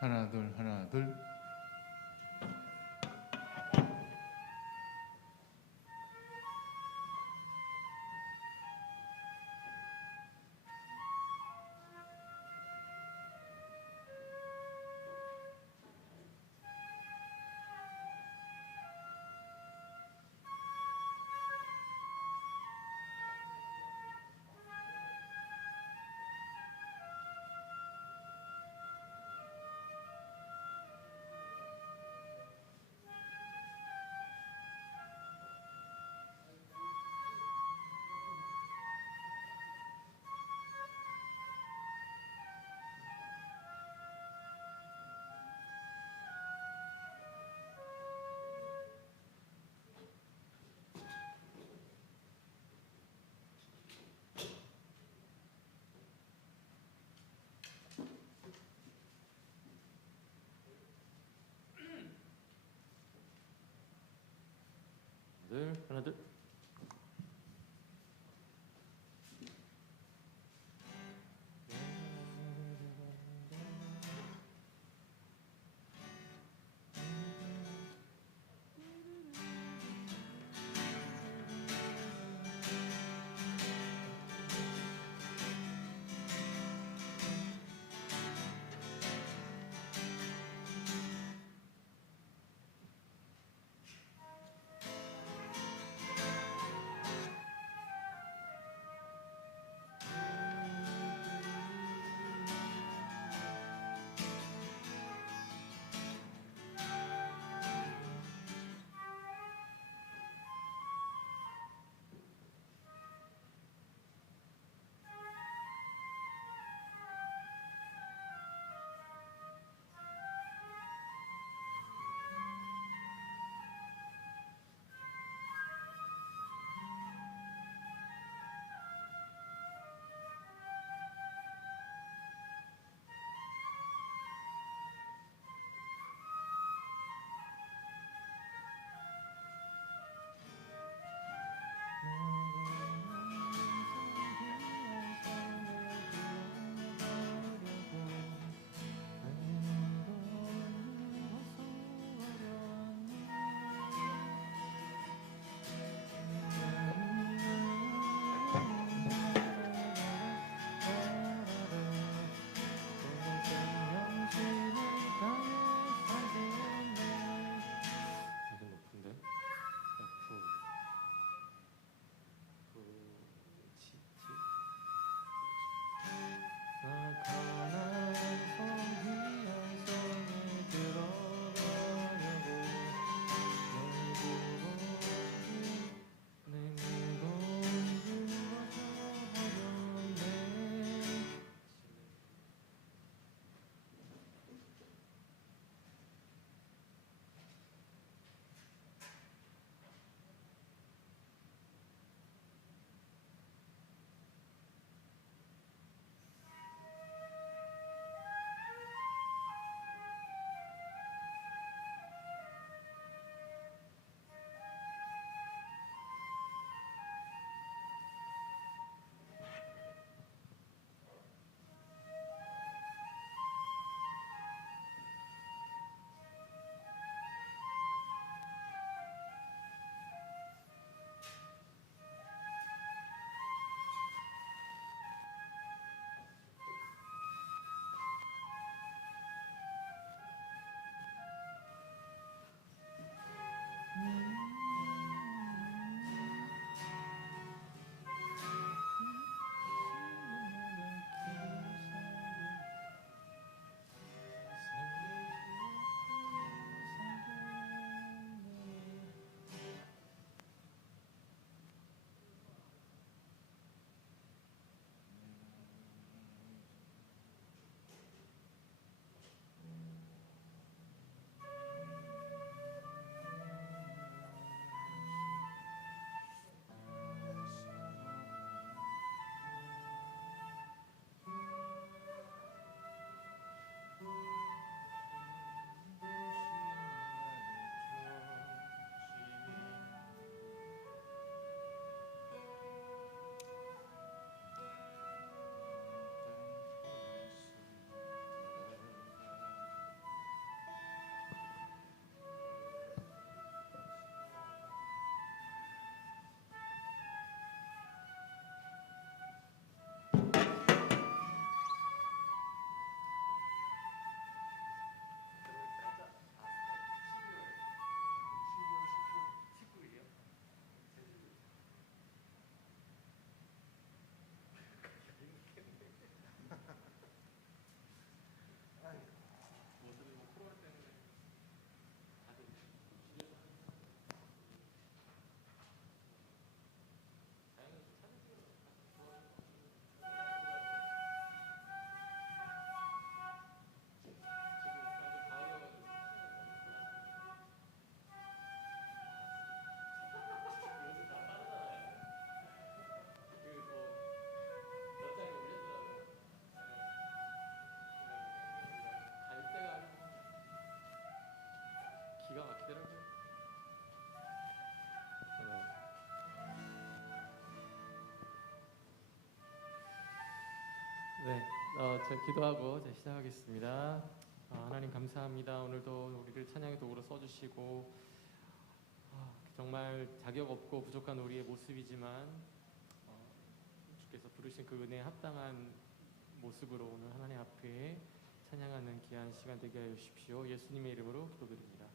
하나, 둘, 하나, 둘. 하나, 둘. 네, 제가 기도하고 제가 시작하겠습니다. 하나님 감사합니다. 오늘도 우리를 찬양의 도구로 써주시고 정말 자격 없고 부족한 우리의 모습이지만 주께서 부르신 그 은혜에 합당한 모습으로 오늘 하나님 앞에 찬양하는 귀한 시간 되게 하여 주십시오. 예수님의 이름으로 기도드립니다.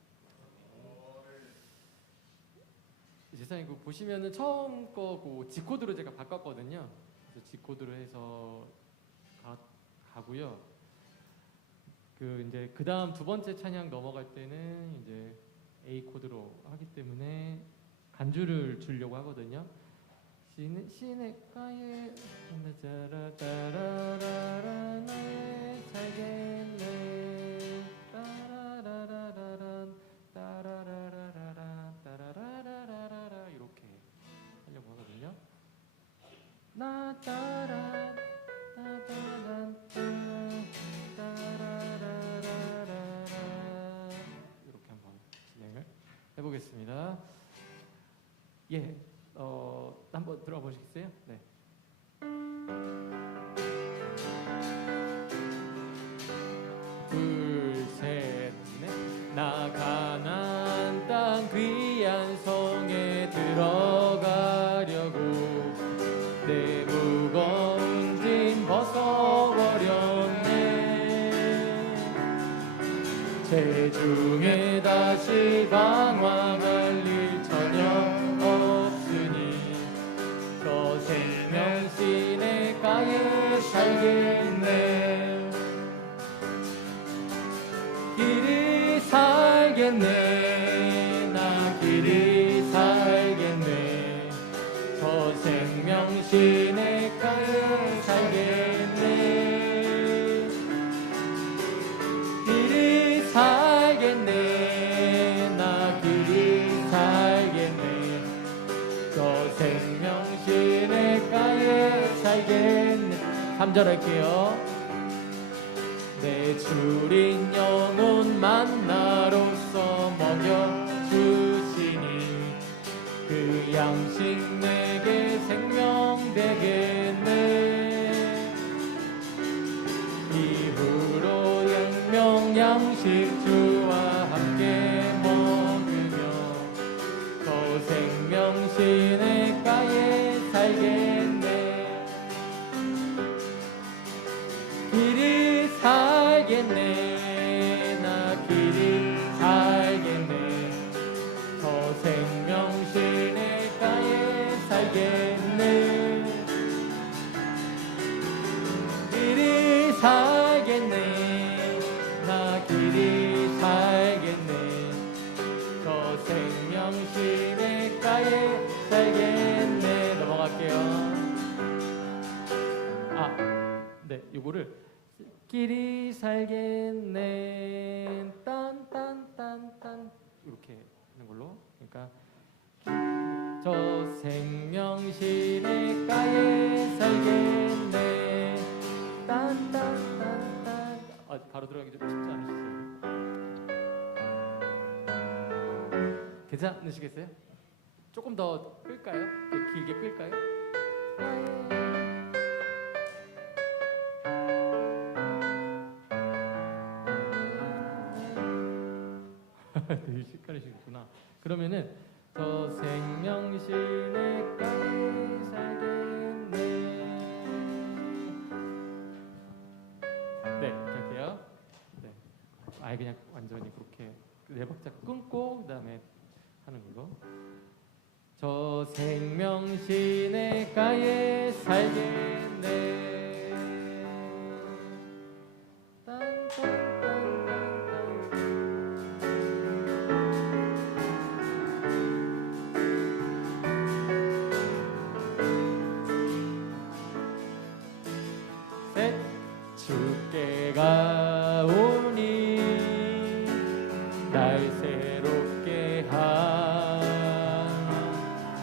세상에 보시면은 처음 거 G코드로 제가 바꿨거든요. 그래서 G코드로 해서 가고요. 이제 그 다음 두 번째 찬양 넘어갈 때는 이제 A 코드로 하기 때문에 간주를 주려고 하거든요. 시냇가에 따라라라라 나의 살겠네 따라라라라란 따라라라라라 따라라라라라 이렇게 하려고 하거든요. 나 따라 따라란 따라라라라라 이렇게 한번 진행을 해보겠습니다. 예, 한번 들어봐 보시겠어요? 네. 둘, 셋, 넷. 나 가나안 땅 귀한 성에 들어가려고 내 무거운 짐 벗어버렸네. 체중에 다시 방황할 일 전혀 생명 시냇가에 살겠네. 길이 살겠네. 나 길이 살겠네. 저 생명 시냇가에 살겠네. 길이 살겠네. 나 길이 살겠네. 저 생명 시냇가에 살겠네. 3절 할게요. 내 주린 영혼 만나로서 먹여주시니 그 양식 내게 생명 되겠네. 이후로 생명 양식 주와 함께 먹으며 저 생명 시냇가에 살겠네. 길이 살겠네. 나 길이 살겠네. 저 생명 시냇가에 살겠네. 길이 살겠네. 나 길이 살겠네. 저 생명 시냇가에 살겠네. 넘어갈게요. 네, 요거를 길이 살겠네 딴딴딴딴 이렇게 하는 걸로. 그러니까 저 생명 시냇가에 살겠네 딴딴딴딴. 바로 들어가기 좀 쉽지 않으시죠? 괜찮으시겠어요? 조금 더 끌까요? 길게 끌까요? 되게 시끄러시겠구나. 그러면은 저 생명 시냇가에 살겠네. 네, 이렇게 할게요. 네, 아예 그냥 완전히 그렇게 네 박자 끊고 그 다음에 하는 걸로. 저 생명 시냇가에 살겠네. 주께 가오니 날 새롭게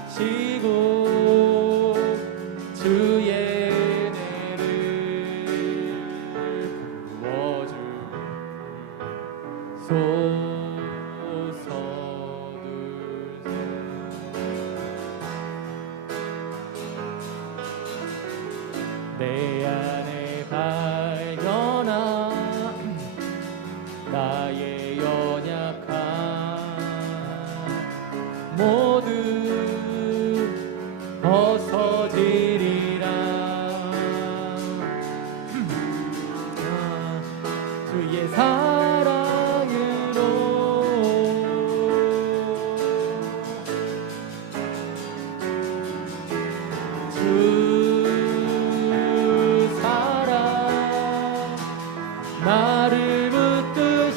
하시고 주의 은혜를 부어주소서. 내 안에 살려나 나의 연약함 모두 벗어지리라. 주의 사랑으로 주 사랑 나를 붙드시고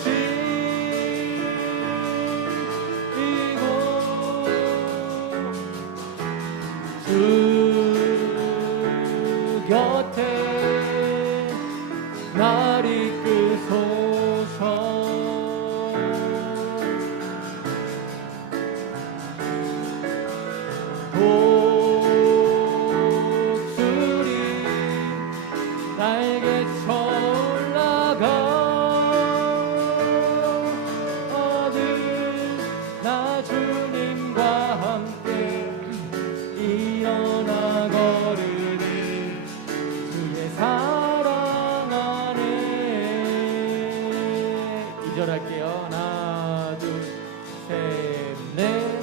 주 곁에 날 이끄소서. 독수리 날개쳐 올라가 어느 나 주님과 함께 일어나 걸으니 주의 사랑 안에. 2절 할게요. 하나 둘 셋 넷.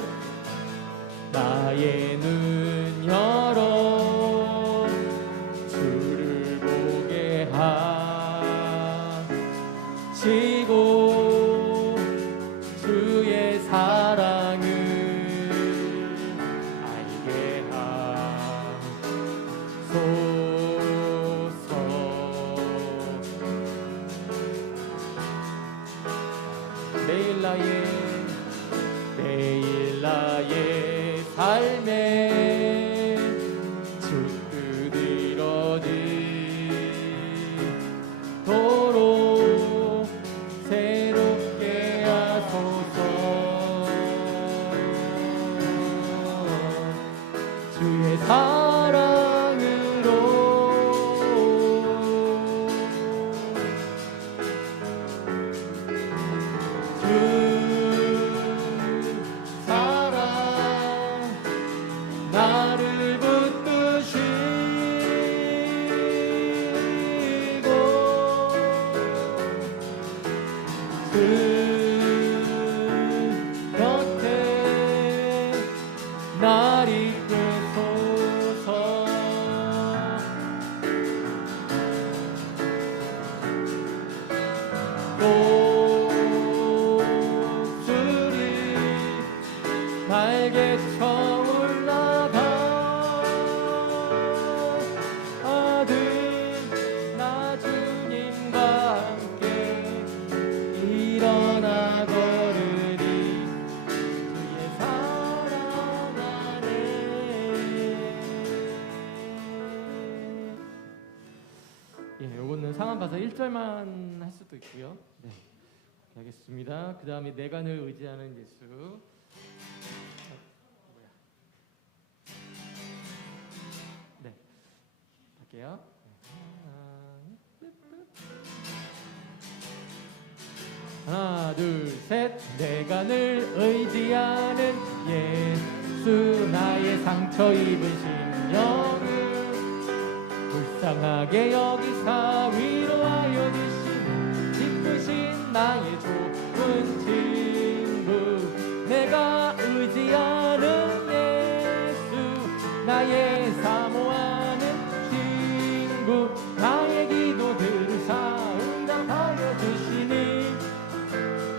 나의 눈 열어 주를 보게 하시고 주의 사랑을 알게 하소서. 매일 나의 삶에 주뜻 이뤄지도록 새롭게 하소서. 주의 사랑으로 주 사랑 나를 붙드시고 그 곁에 날 이끄소서. 독수리 날개쳐 올라가 어둠 나 주님과 함께 일어나 걸으니 주의 사랑 안에. 예, 요거는 상황 봐서 1절만 할 수도 있고요. 네, 알겠습니다. 그 다음에 내가 늘 의지하는 예수. 네, 할게요. 하나 둘 셋. 내가 늘 의지하는 예수 나의 상처 입은 심령을 불쌍하게 여기사 위로하여 주신 기쁘신 나의 좋은 친구. 내가 의지하는 예수 나의 사모하는 친구. 나의 기도 들으사 응답하여 주시니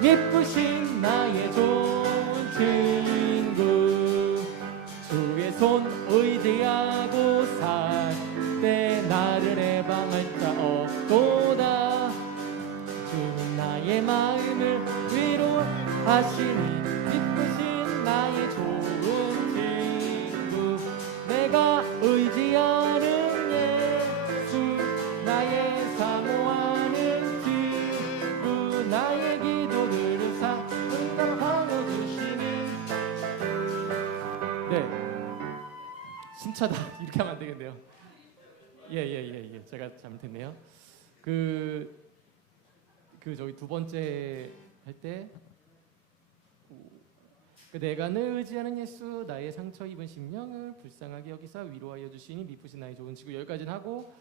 기쁘신 나의 좋은 친구. 주의 손 의지하고 살 때 나를 해방할 자 없도다. 주는 나의 마음을 위로하시니 기쁘신 나의 좋은 친구. 내가 의지하는 예수 나의 사모하는 친구. 나의 기도 들으사 응답하여 주시니. 네, 신차다 이렇게 하면 안 되겠네요. 예. 제가 잘못했네요. 그 저기 두 번째 할 때 내가 늘 의지하는 예수 나의 상처 입은 심령을 불쌍하게 여기사 위로하여 주시니 미쁘신 나의 좋은 친구. 여기까지는 하고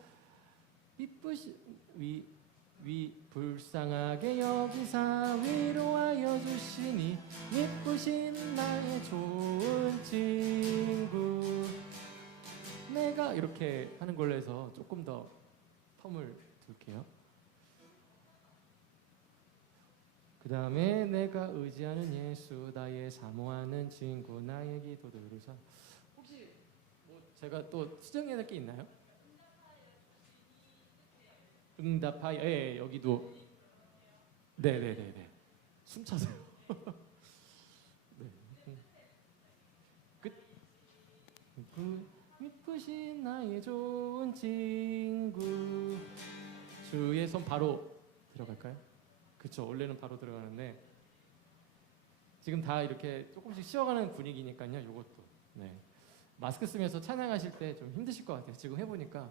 이쁘시 위 불쌍하게 여기사 위로하여 주시니 이쁘신 나의 좋은 친구. 내가 이렇게 하는 걸로 해서 조금 더 텀을 둘게요. 그 다음에 내가 의지하는 예수 나의 사모하는 친구 나의 기도 들으사. 혹시 뭐 제가 또 수정해야 될 게 있나요? 응답하여. 예, 여기도 네네네네 숨차세요. 네. 끝. 이쁘신 나의 좋은 친구. 주의 손 바로 들어갈까요? 그쵸, 원래는 바로 들어가는데 지금 다 이렇게 조금씩 쉬어가는 분위기니까요. 이것도 네. 마스크 쓰면서 찬양하실 때 좀 힘드실 것 같아요. 지금 해보니까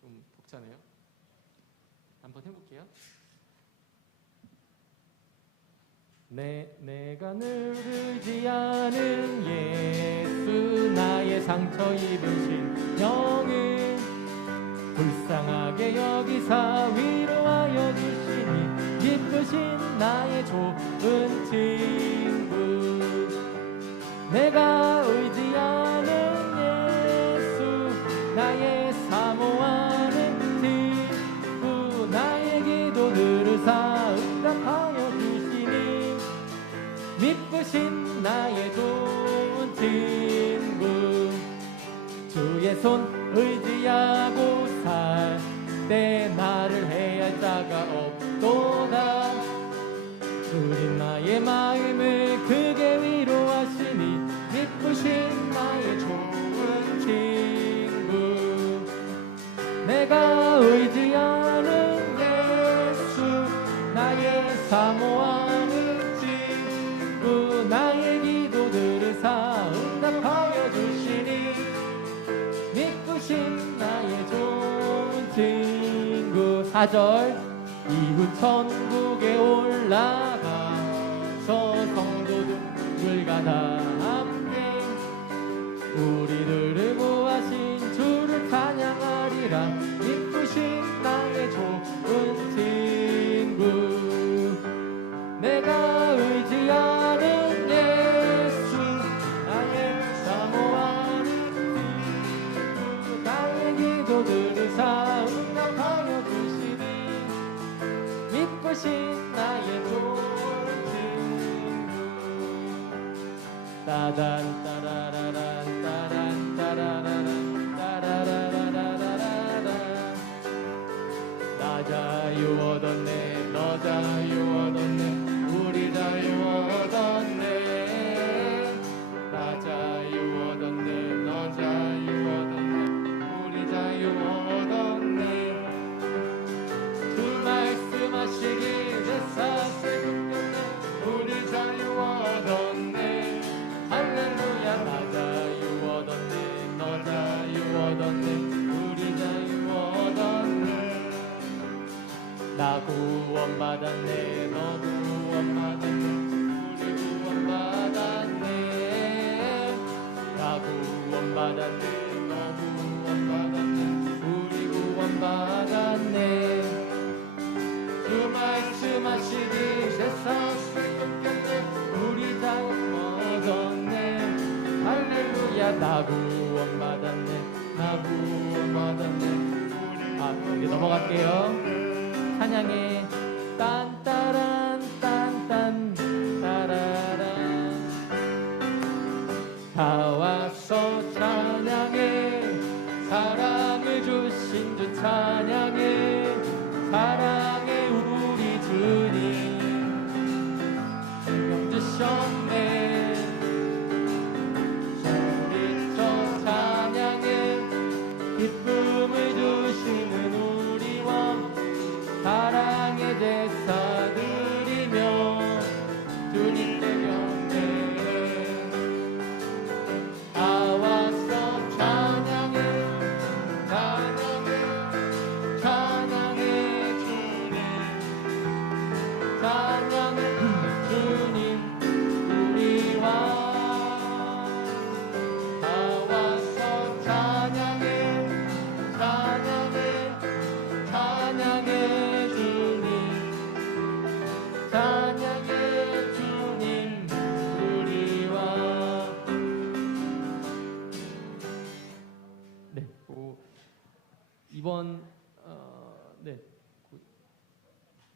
좀 벅차네요. 한번 해볼게요. 내가 늘 의지하는 예수 나의 상처 입으신 영은 불쌍하게 여기사 위로하여 주시니 기쁘신 나의 좋은 친구. 내가 의지하는 예수 나의 사모하는 친구 나의 기도 들으사 응답하여 주시니 미쁘신 나의 좋은 친구. 주의 손 의지하고 살 때 나를 해할 자가 없도다. 주님 나의 마음을 크게 위로하시니 미쁘신 나의 좋은 친구. 내가 의지하는 예수 나의 사모하는 친구 나의 기도 들으사 응답하여 주시니 미쁘신 나의 좋은 친구. 4절 이후 천국에 올라가서 성도들과 다 함께 우리들을 구하신 주를 찬양하리라. 이쁘신 나의 좋은 친구. 내가 의지하는 예수 나의 사모하는 친구 나의 기도 들으사 응답하여 주시니 미쁘신 나의 좋은 친구. 따단 따라라란 따란 따라라란 따라라라라라라. 나 자유 얻었네 너 자유 얻었네 우리 자유 얻었네. 나 자유 얻었네 너 자유 얻었네 우리 자유 얻었네. 주 말씀하시길 제사슬 꿈겼네 우리 자유 얻었네. 할렐루야. 나 자유 얻었네 너 자유 얻었네 우리 자유 얻었네. 나 구원받았네 너 구원받았네 우리 구원받았네. 나 구원받았네 너 구원받았네 우리 구원받았네. 주 말씀하시니 세상을 끊겼네 우리 다 얻었네. 할렐루야. 나 구원받았네 나 구원받았네. 이제 넘어갈게요. 찬양해. 딴따란 딴딴 따라란. 다 왔어 찬양해. 사랑을 주신 주 찬양해. 사랑해 우리 주님 생명 주셨네. 소리쳐 찬양해. 기쁨을 주시는 우리 왕 사랑의 제사 드리며 주님께 경배해. 다 왔어 찬양해. 네, 이번 네,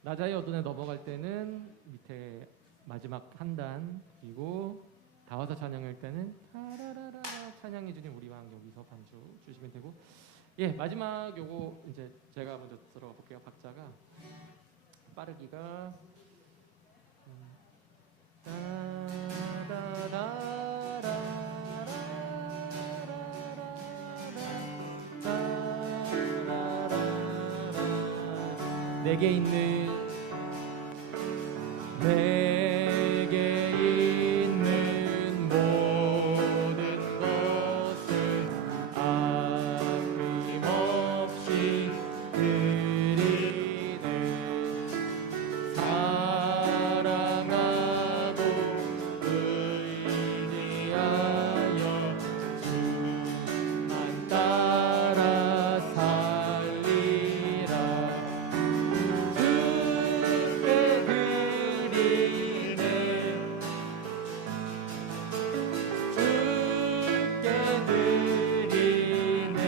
나자의 어둠에 넘어갈 때는 밑에 마지막 한 단, 그리고 다와서 찬양할 때는 타라라라 찬양해 주님 우리 왕 여기서 반주 주시면 되고, 예, 마지막 요거 이제 제가 먼저 들어가 볼게요. 박자가 빠르기가 내게 있는 모든 것을 아낌없이 드리네. 사랑하고 의지하여 주만 따라 살리라. 주께 드리네. 주께 드리네.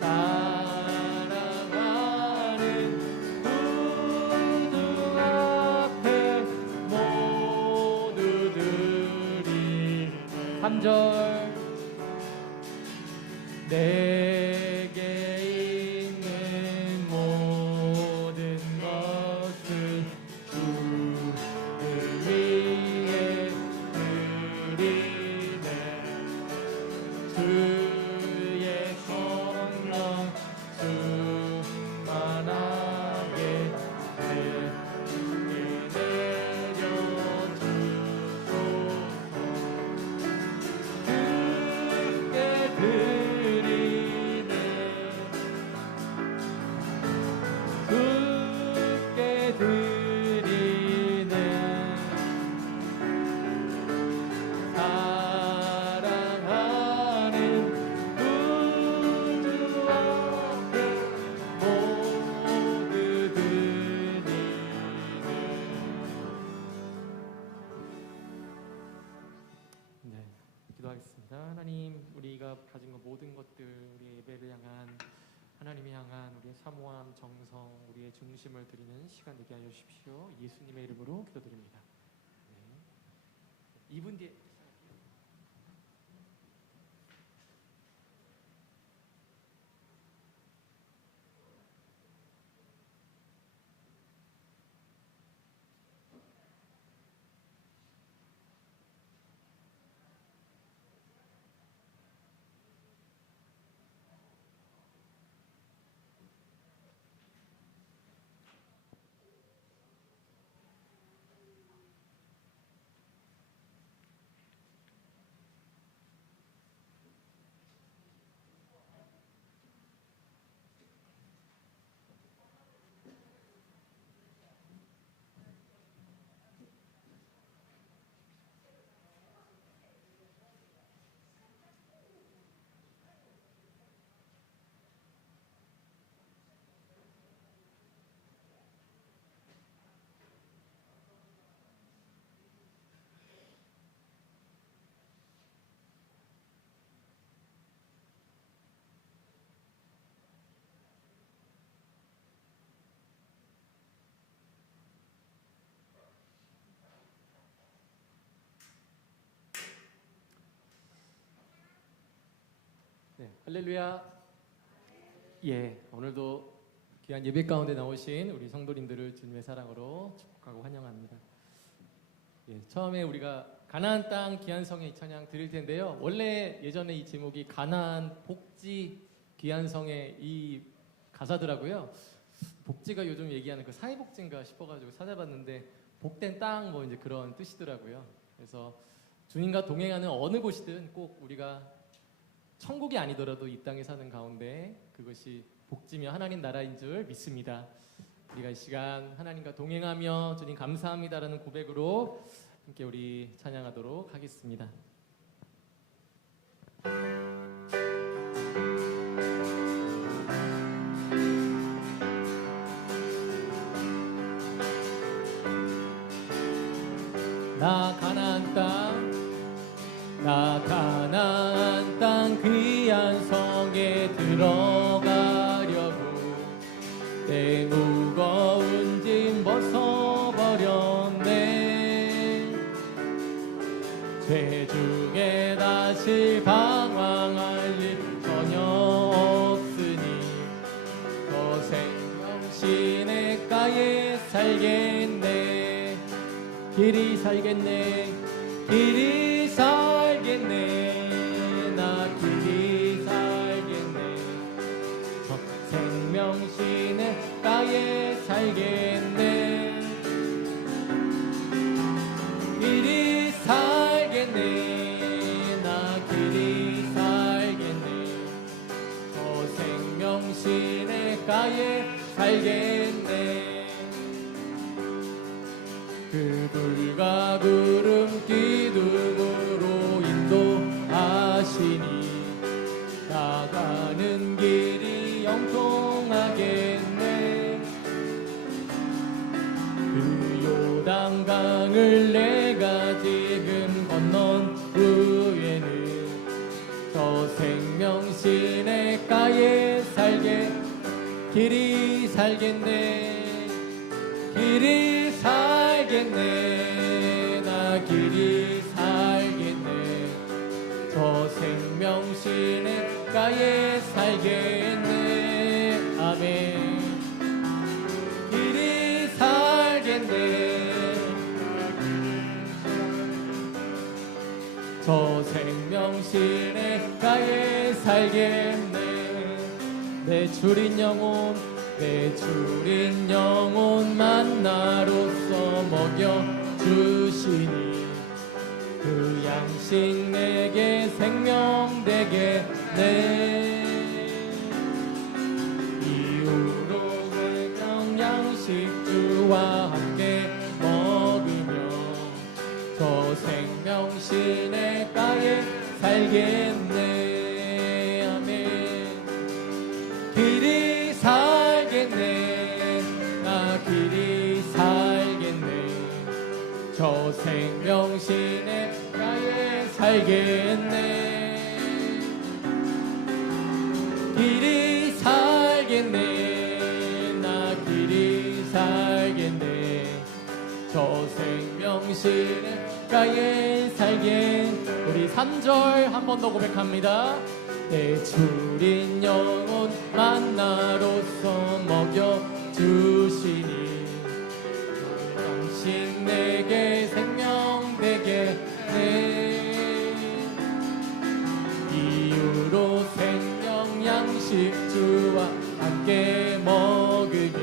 사랑하는 구주 앞에 모두 드리네. 3절 내게 있는 모든 것을 주를 위해 드리네. 주의 성령 충만하게 내게 내려주소서. 주께 드리네. 주께 드리네. 사랑하는 구주 앞에 모두 드리네. 네, 기도하겠습니다. 하나님, 우리가 가진 것 모든 것들, 우리의 예배를 향한 하나님을 향한 우리의 사모함, 정성, 우리의 중심을 드리는 시간 되게 하여 주십시오. 예수님의 이름으로 기도드립니다. 네. 2분 뒤에 네, 할렐루야. 예, 오늘도 귀한 예배 가운데 나오신 우리 성도님들을 주님의 사랑으로 축복하고 환영합니다. 예, 처음에 우리가 가나안 땅 귀한 성의 이 찬양 드릴 텐데요. 원래 예전에 이 제목이 가나안 복지 귀한 성의 이 가사더라고요. 복지가 요즘 얘기하는 그 사회복지인가 싶어가지고 찾아봤는데 복된 땅 뭐 이제 그런 뜻이더라고요. 그래서 주님과 동행하는 어느 곳이든 꼭 우리가 천국이 아니더라도 이 땅에 사는 가운데 그것이 복지며 하나님 나라인 줄 믿습니다. 우리가 이 시간 하나님과 동행하며 주님 감사합니다라는 고백으로 함께 우리 찬양하도록 하겠습니다. 나 가나안 땅, 나 가나안 중에 다시 방황할 일 전혀 없으니 저 생명 시냇가에 살겠네. 길이 살겠네. 길이 살겠네. 나 길이 살겠네. 저 생명 시냇가에 살겠네. 길이 살겠네. 나 길이 살겠네. 저 생명 시냇가에 살겠네. 그물과 구름 기둥으로 인도하시니 나가는 길이 영통하겠네. 그 요단강을 내가 지금 건넌 후에는 저 생명 시냇가에 살게. 길이 살겠네. 길이 살겠네. 나 길이 살겠네. 저 생명 시냇가에 살겠네. 아멘. 길이 살겠네. 저 생명 시냇가에 살겠네. 내 주린 영혼, 내 주린 영혼 만나로서 먹여주시니 그 양식 내게 생명 되겠네. 이후로 생명 양식 주와 함께 먹으며 저 생명 시냇가에 살겠네. 아멘. 길이 살겠네. 나 길이 살겠네. 저 생명 시냇가에 살겠네. 길이 살겠네. 나 길이 살겠네. 저 생명 시냇가에 살겠네. 우리 3절 한 번 더 고백합니다. 내 주린 영혼 만나로서 먹여주시니 양식 내게 생명 되겠네. 이후로 생명 양식 주와 함께 먹으며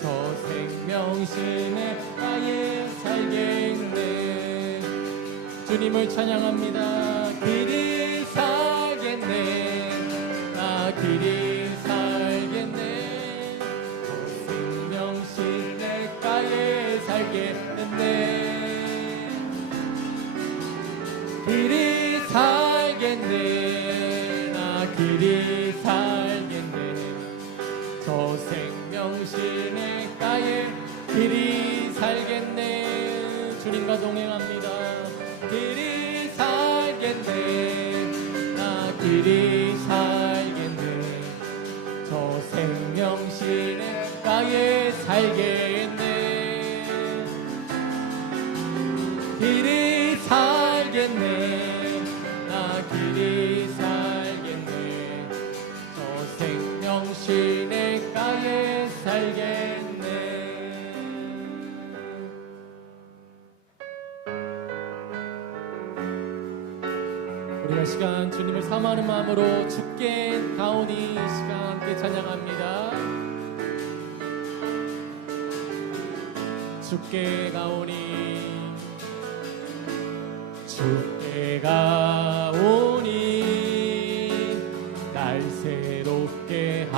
저 생명 시냇가에 살겠네. 주님을 찬양합니다. 길이 살겠네. 나 길이 살겠네. 저 생명 시냇가에 살겠네. 길이 살겠네. 나 길이 살겠네. 저 생명 시냇가에 길이 살겠네. 주님과 동행합니다. 길이 살겠네. 나 길이 살겠네. 저 생명 시냇가에 살겠네. 길이 살겠네. 나 길이 살겠네. 저 생명 시냇가에 살겠네. 우리가 시간 주님을 사모하는 마음으로 주께 가오니 시간 함께 찬양합니다. 주께 가오니 주께 가오니 날 새롭게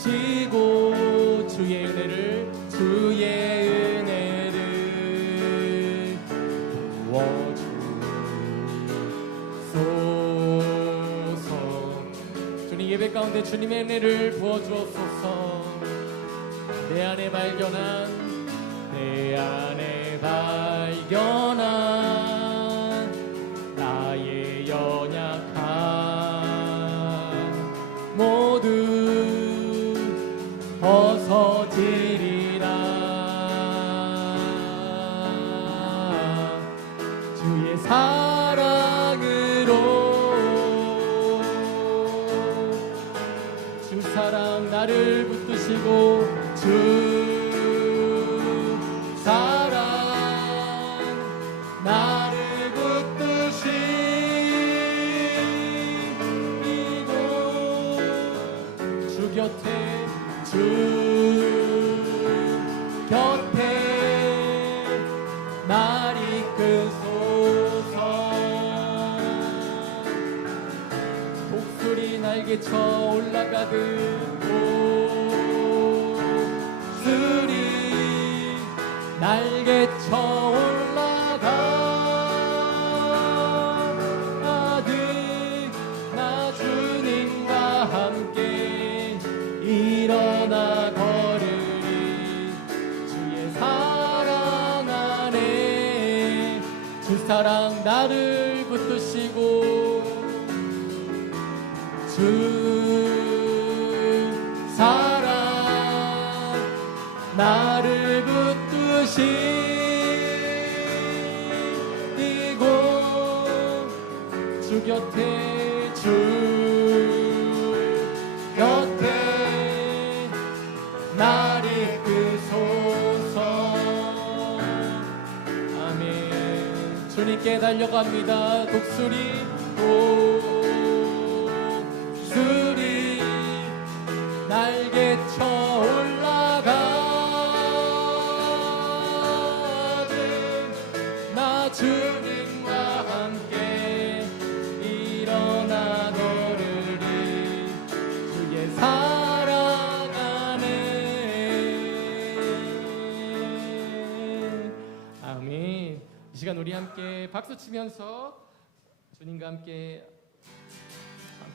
하시고 주의 은혜를 부어주소서. 주님 예배 가운데 주님의 은혜를 부어주옵소서. 내 안에 발견한 나의 연약함 모두 벗어지리라. 주의 사랑으로 주 사랑 나를 붙드시고 주 사랑 나를 붙드시고 주 곁에 날 이끄소서. 독수리 날개쳐 올라가듯 독수리 날개쳐 올라가듯 나 주님과 함께 일어나 걸으리. 주의 사랑 안에 주 사랑 나를 붙드시고 주 사랑 나를 붙드시고 주 곁에 날 이끄소서. 아멘. 주님께 달려갑니다. 독수리 날개쳐 올라가듯 나 주님과 함께 일어나 걸으리. 주의 사랑 안에. 아멘. 이 시간 우리 함께 박수 치면서 주님과 함께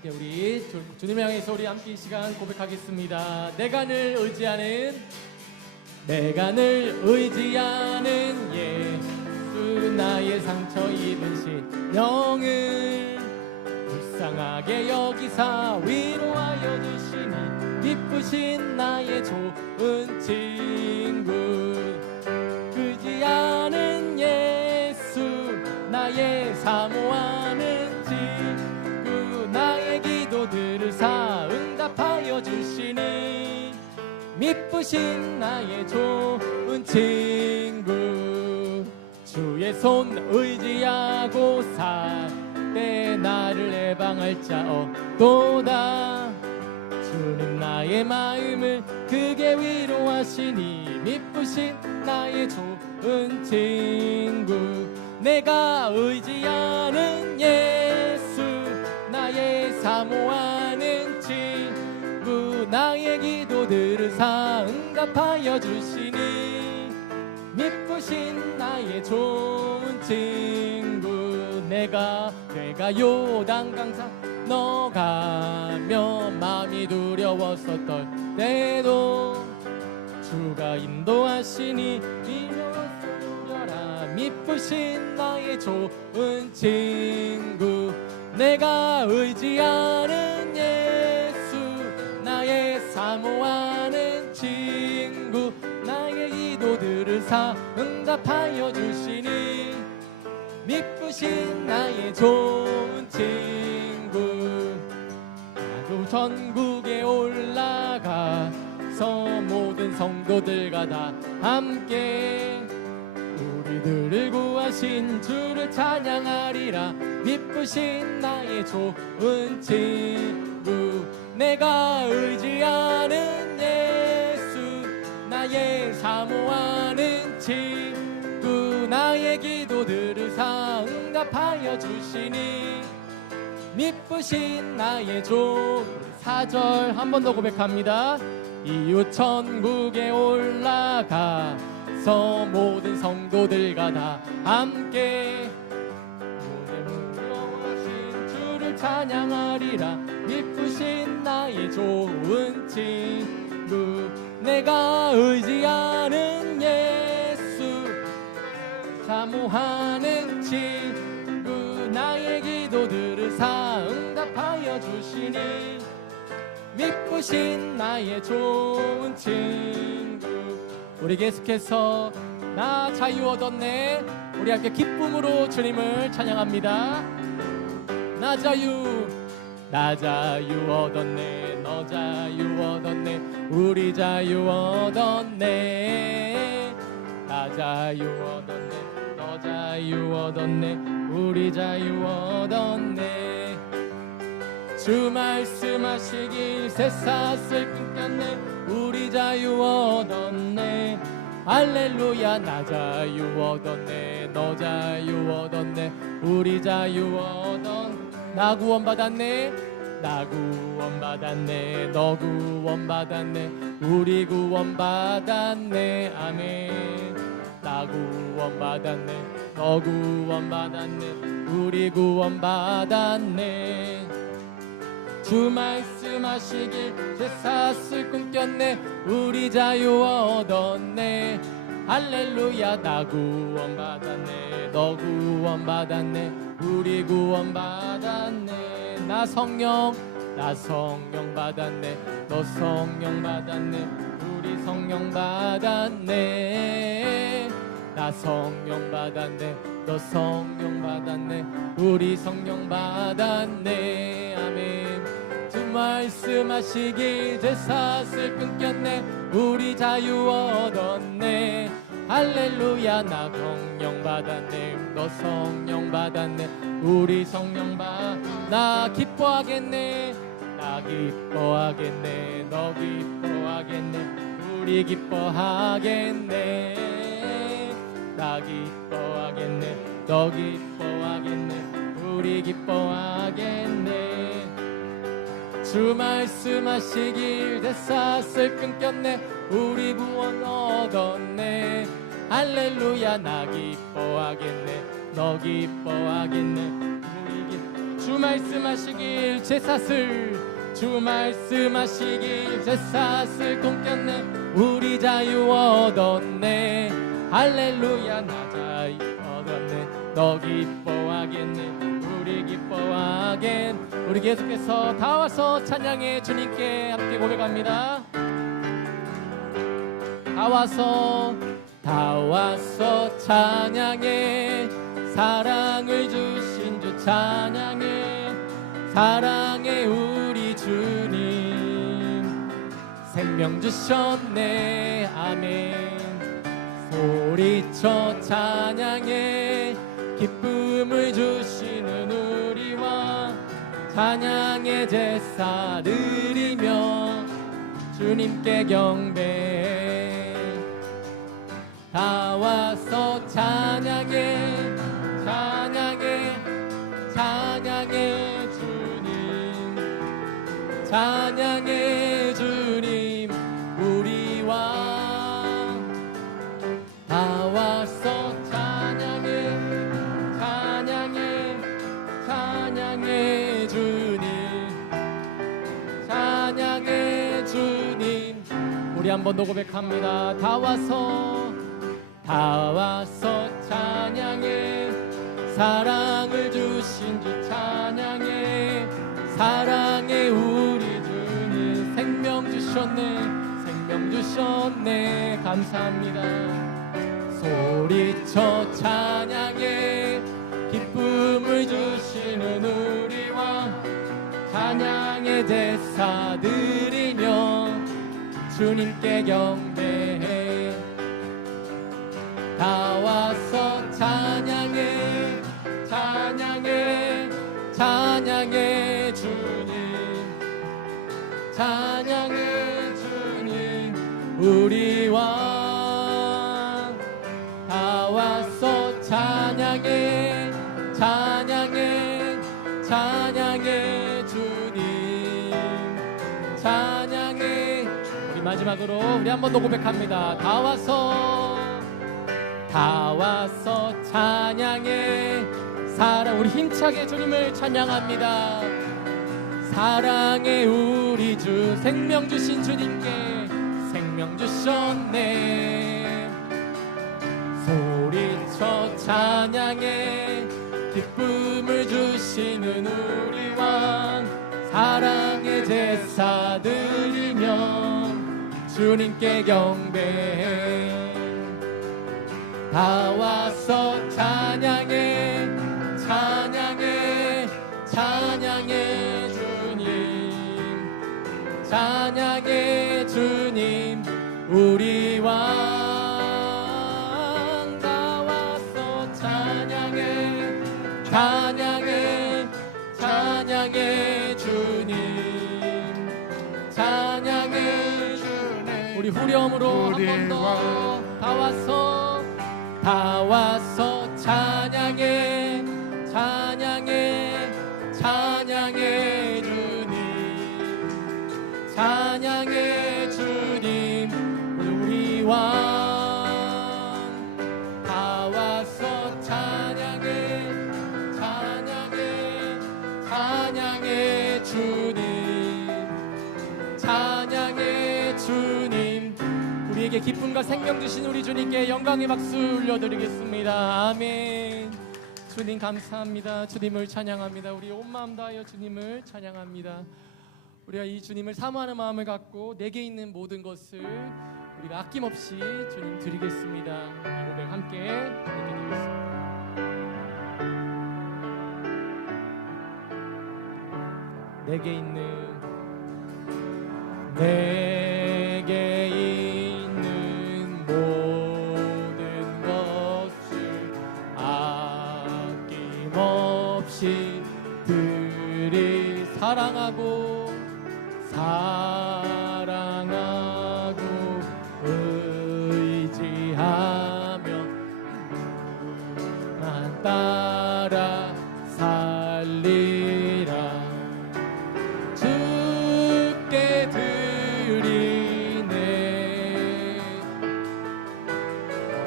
우리 주님을 향해서 우리 함께 이 시간 고백하겠습니다. 내가 늘 의지하는 예수 나의 상처 입으신 영을 불쌍하게 여기사 위로하여 주시니 기쁘신 나의 좋은 친구. 그지 않은 예수 나의 사모하는 나의 기도들을 응답하여 주시니 미쁘신 나의 좋은 친구. 주의 손 의지하고 살 때 나를 해방할 자 없도다. 주님 나의 마음을 크게 위로하시니 미쁘신 나의 좋은 친구. 내가 의지하는 예수 나의 사모하는 친구. 나의 기도들을 응답하여 주시니 미쁘신 나의 좋은 친구. 내가 요단 강산 너가며 마음이 두려웠었던 때도 주가 인도하시니 이려라. 미쁘신 나의 좋은 친구. 내가 의지하는 예수 나의 사모하는 친구. 나의 기도들을 응답하여 주시니 미쁘신 나의 좋은 친구. 나도 전국에 올라가서 모든 성도들과 다 함께 우리들을 구하신 주를 찬양하리라. 미쁘신 나의 좋은 친구. 내가 의지하는 예수 나의 사모하는 친구. 나의 기도들을 응답하여 주시니 미쁘신 나의 좋은. 4절 한 번 더 고백합니다. 이웃 천국에 올라가서 모든 성도들과 다 함께 무거우신 주를 찬양하리라. 미쁘신 나의 좋은 친구. 내가 의지하는 예수 사모하는 친구. 나의 기도들을 응답하여 주시니 미쁘신 나의 좋은 친구. 우리 계속해서 나 자유 얻었네. 우리 우리 함께 기쁨으로 주님을 찬양합니다. 나 자유 얻었네. 너 자유 얻었네. 우리 자유 얻었네. 나 자유 얻었네. 너 자유 얻었네. 우리 자유 얻었네. 주 말씀하시길 쇠사슬 끊겼네. 우리 자유 얻었네. 할렐루야. 나 자유 얻었네. 너 자유 얻었네. 우리 자유 얻었네. 나 구원받았네. 나 구원받았네. 너 구원받았네. 우리 구원받았네. 아멘. 나 구원받았네. 너 구원받았네. 우리 구원받았네. 주 말씀하시길 쇠사슬 끊겼네. 우리 자유 얻었네. 할렐루야. 나 구원받았네. 너 구원받았네. 우리 구원받았네. 나 성령 받았네. 너 성령 받았네. 우리 성령 받았네. 나 성령 받았네. 너 성령 받았네. 우리 성령 받았네. 아멘. 주 말씀하시길 쇠사슬 끊겼네. 우리 자유 얻었네. 할렐루야. 나 성령 받았네. 너 성령 받았네. 우리 성령 나 기뻐하겠네. 나 기뻐하겠네. 너 기뻐하겠네. 우리 기뻐하겠네. 나 기뻐하겠네. 너 기뻐하겠네. 우리 기뻐하겠네. 주 말씀하시길 쇠사슬 끊겼네. 우리 구원 얻었네. 할렐루야. 나 기뻐하겠네. 너 기뻐하겠네. 주 말씀하시길 주 말씀하시길 쇠사슬 끊겼네. 우리 자유 얻었네. 할렐루야. 나 자유 얻었네. 너 기뻐하겠네. 우리 기뻐하겠네. 우리 계속해서 다 와서 찬양해 주님께 함께 고백합니다. 다 와서 찬양해. 사랑을 주신 주 찬양해. 사랑해 우리 주님. 생명 주셨네. 아멘. 소리쳐 찬양해. 기쁨을 주시는 우리 왕. 찬양의 제사 드리며 주님께 경배해. 다 와서 찬양해. 찬양해. 찬양해 주님. 찬양해 주님 우리 왕. 다 와서 찬양해. 찬양해. 찬양해 주님. 찬양해 주님. 우리 한 번 더 고백합니다. 다 와서 찬양해. 사랑을 주신 주 찬양해. 사랑해 우리 주님. 생명 주셨네. 감사합니다. 소리쳐 찬양해. 기쁨을 주시는 우리 왕. 찬양의 제사 드리며 주님께 경배해. 다 와서 찬양해. 찬양해. 찬양해 주님. 찬양해 주님 우리 왕. 다 와서 찬양해. 찬양해. 찬양해 주님. 찬양해. 우리 마지막으로 우리 한 번 더 고백합니다. 다 와서 찬양해. 우리 힘차게 주님을 찬양합니다. 사랑해 우리 주. 생명 주신 주님께 생명 주셨네. 소리쳐 찬양해. 기쁨을 주시는 우리 왕. 사랑의 제사 드리며 주님께 경배해. 다 왔어 찬양해 찬양해 찬양해 주님 찬양해 주님 우리 왕 다 왔어 찬양해 찬양해 찬양해 주님 찬양해 주님 우리 후렴으로 한 번 더 다 왔어 찬양해 찬양해 찬양해 주님 찬양해 주님 우리 왕 다 왔어 찬양해 찬양해 찬양해 주님 찬양해 주님 우리에게 기쁨과 생명 주신 우리 주님께 영광의 박수 올려드리겠습니다. 아멘. 주님 감사합니다. 주님을 찬양합니다. 우리 온 마음 다하여 주님을 찬양합니다. 우리가 이 주님을 사모하는 마음을 갖고 내게 있는 모든 것을 우리가 아낌없이 주님 드리겠습니다. 이 고백 함께 드리겠습니다. 내게 있는 모든 것을 아낌없이 드리 사랑하고 의지하며 난 따라 살리라 주께 드리네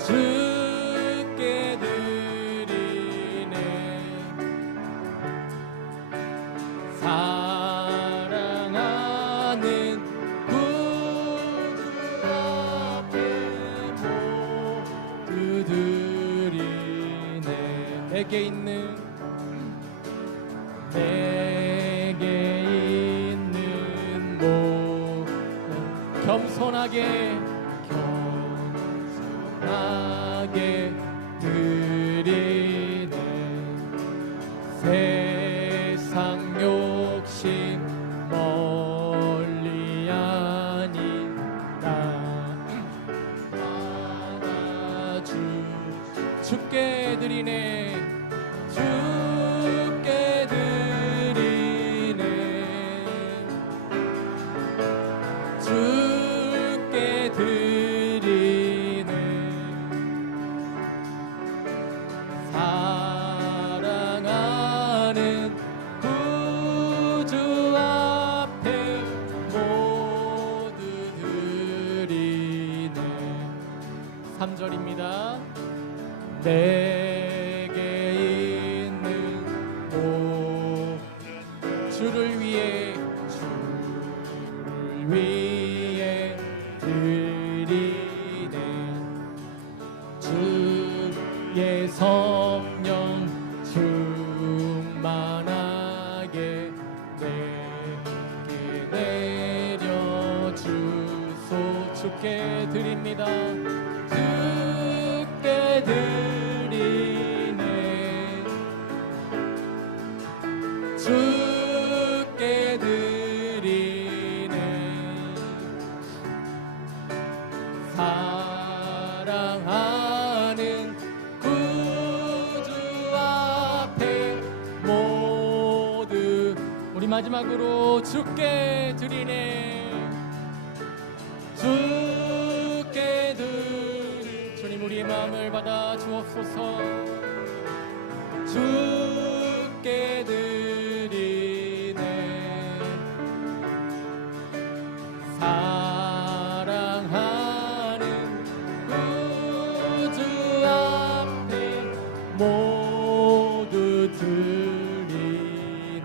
주께 드리네 사랑하는 구주 앞에 모두 드리네 내게 있는 겸손하게 드리네 세상 욕심 멀리하니 받아주 주께 드리네 주께 드리네 주께 드리네 사랑하는 구주 앞에 모두 드리네 3절입니다 내게 있는 주를 위해 드리네 주의 성령 충만하게 내게 내려주소 주께 드립니다 주께 드리네 주께 드리네 사랑하는 구주 앞에 모두 우리 마지막으로 주께 드리네 주께 드리 주님 우리의 마음을 받아 주옵소서 주께 드리네 사랑하는 구주 앞에 모두 드리네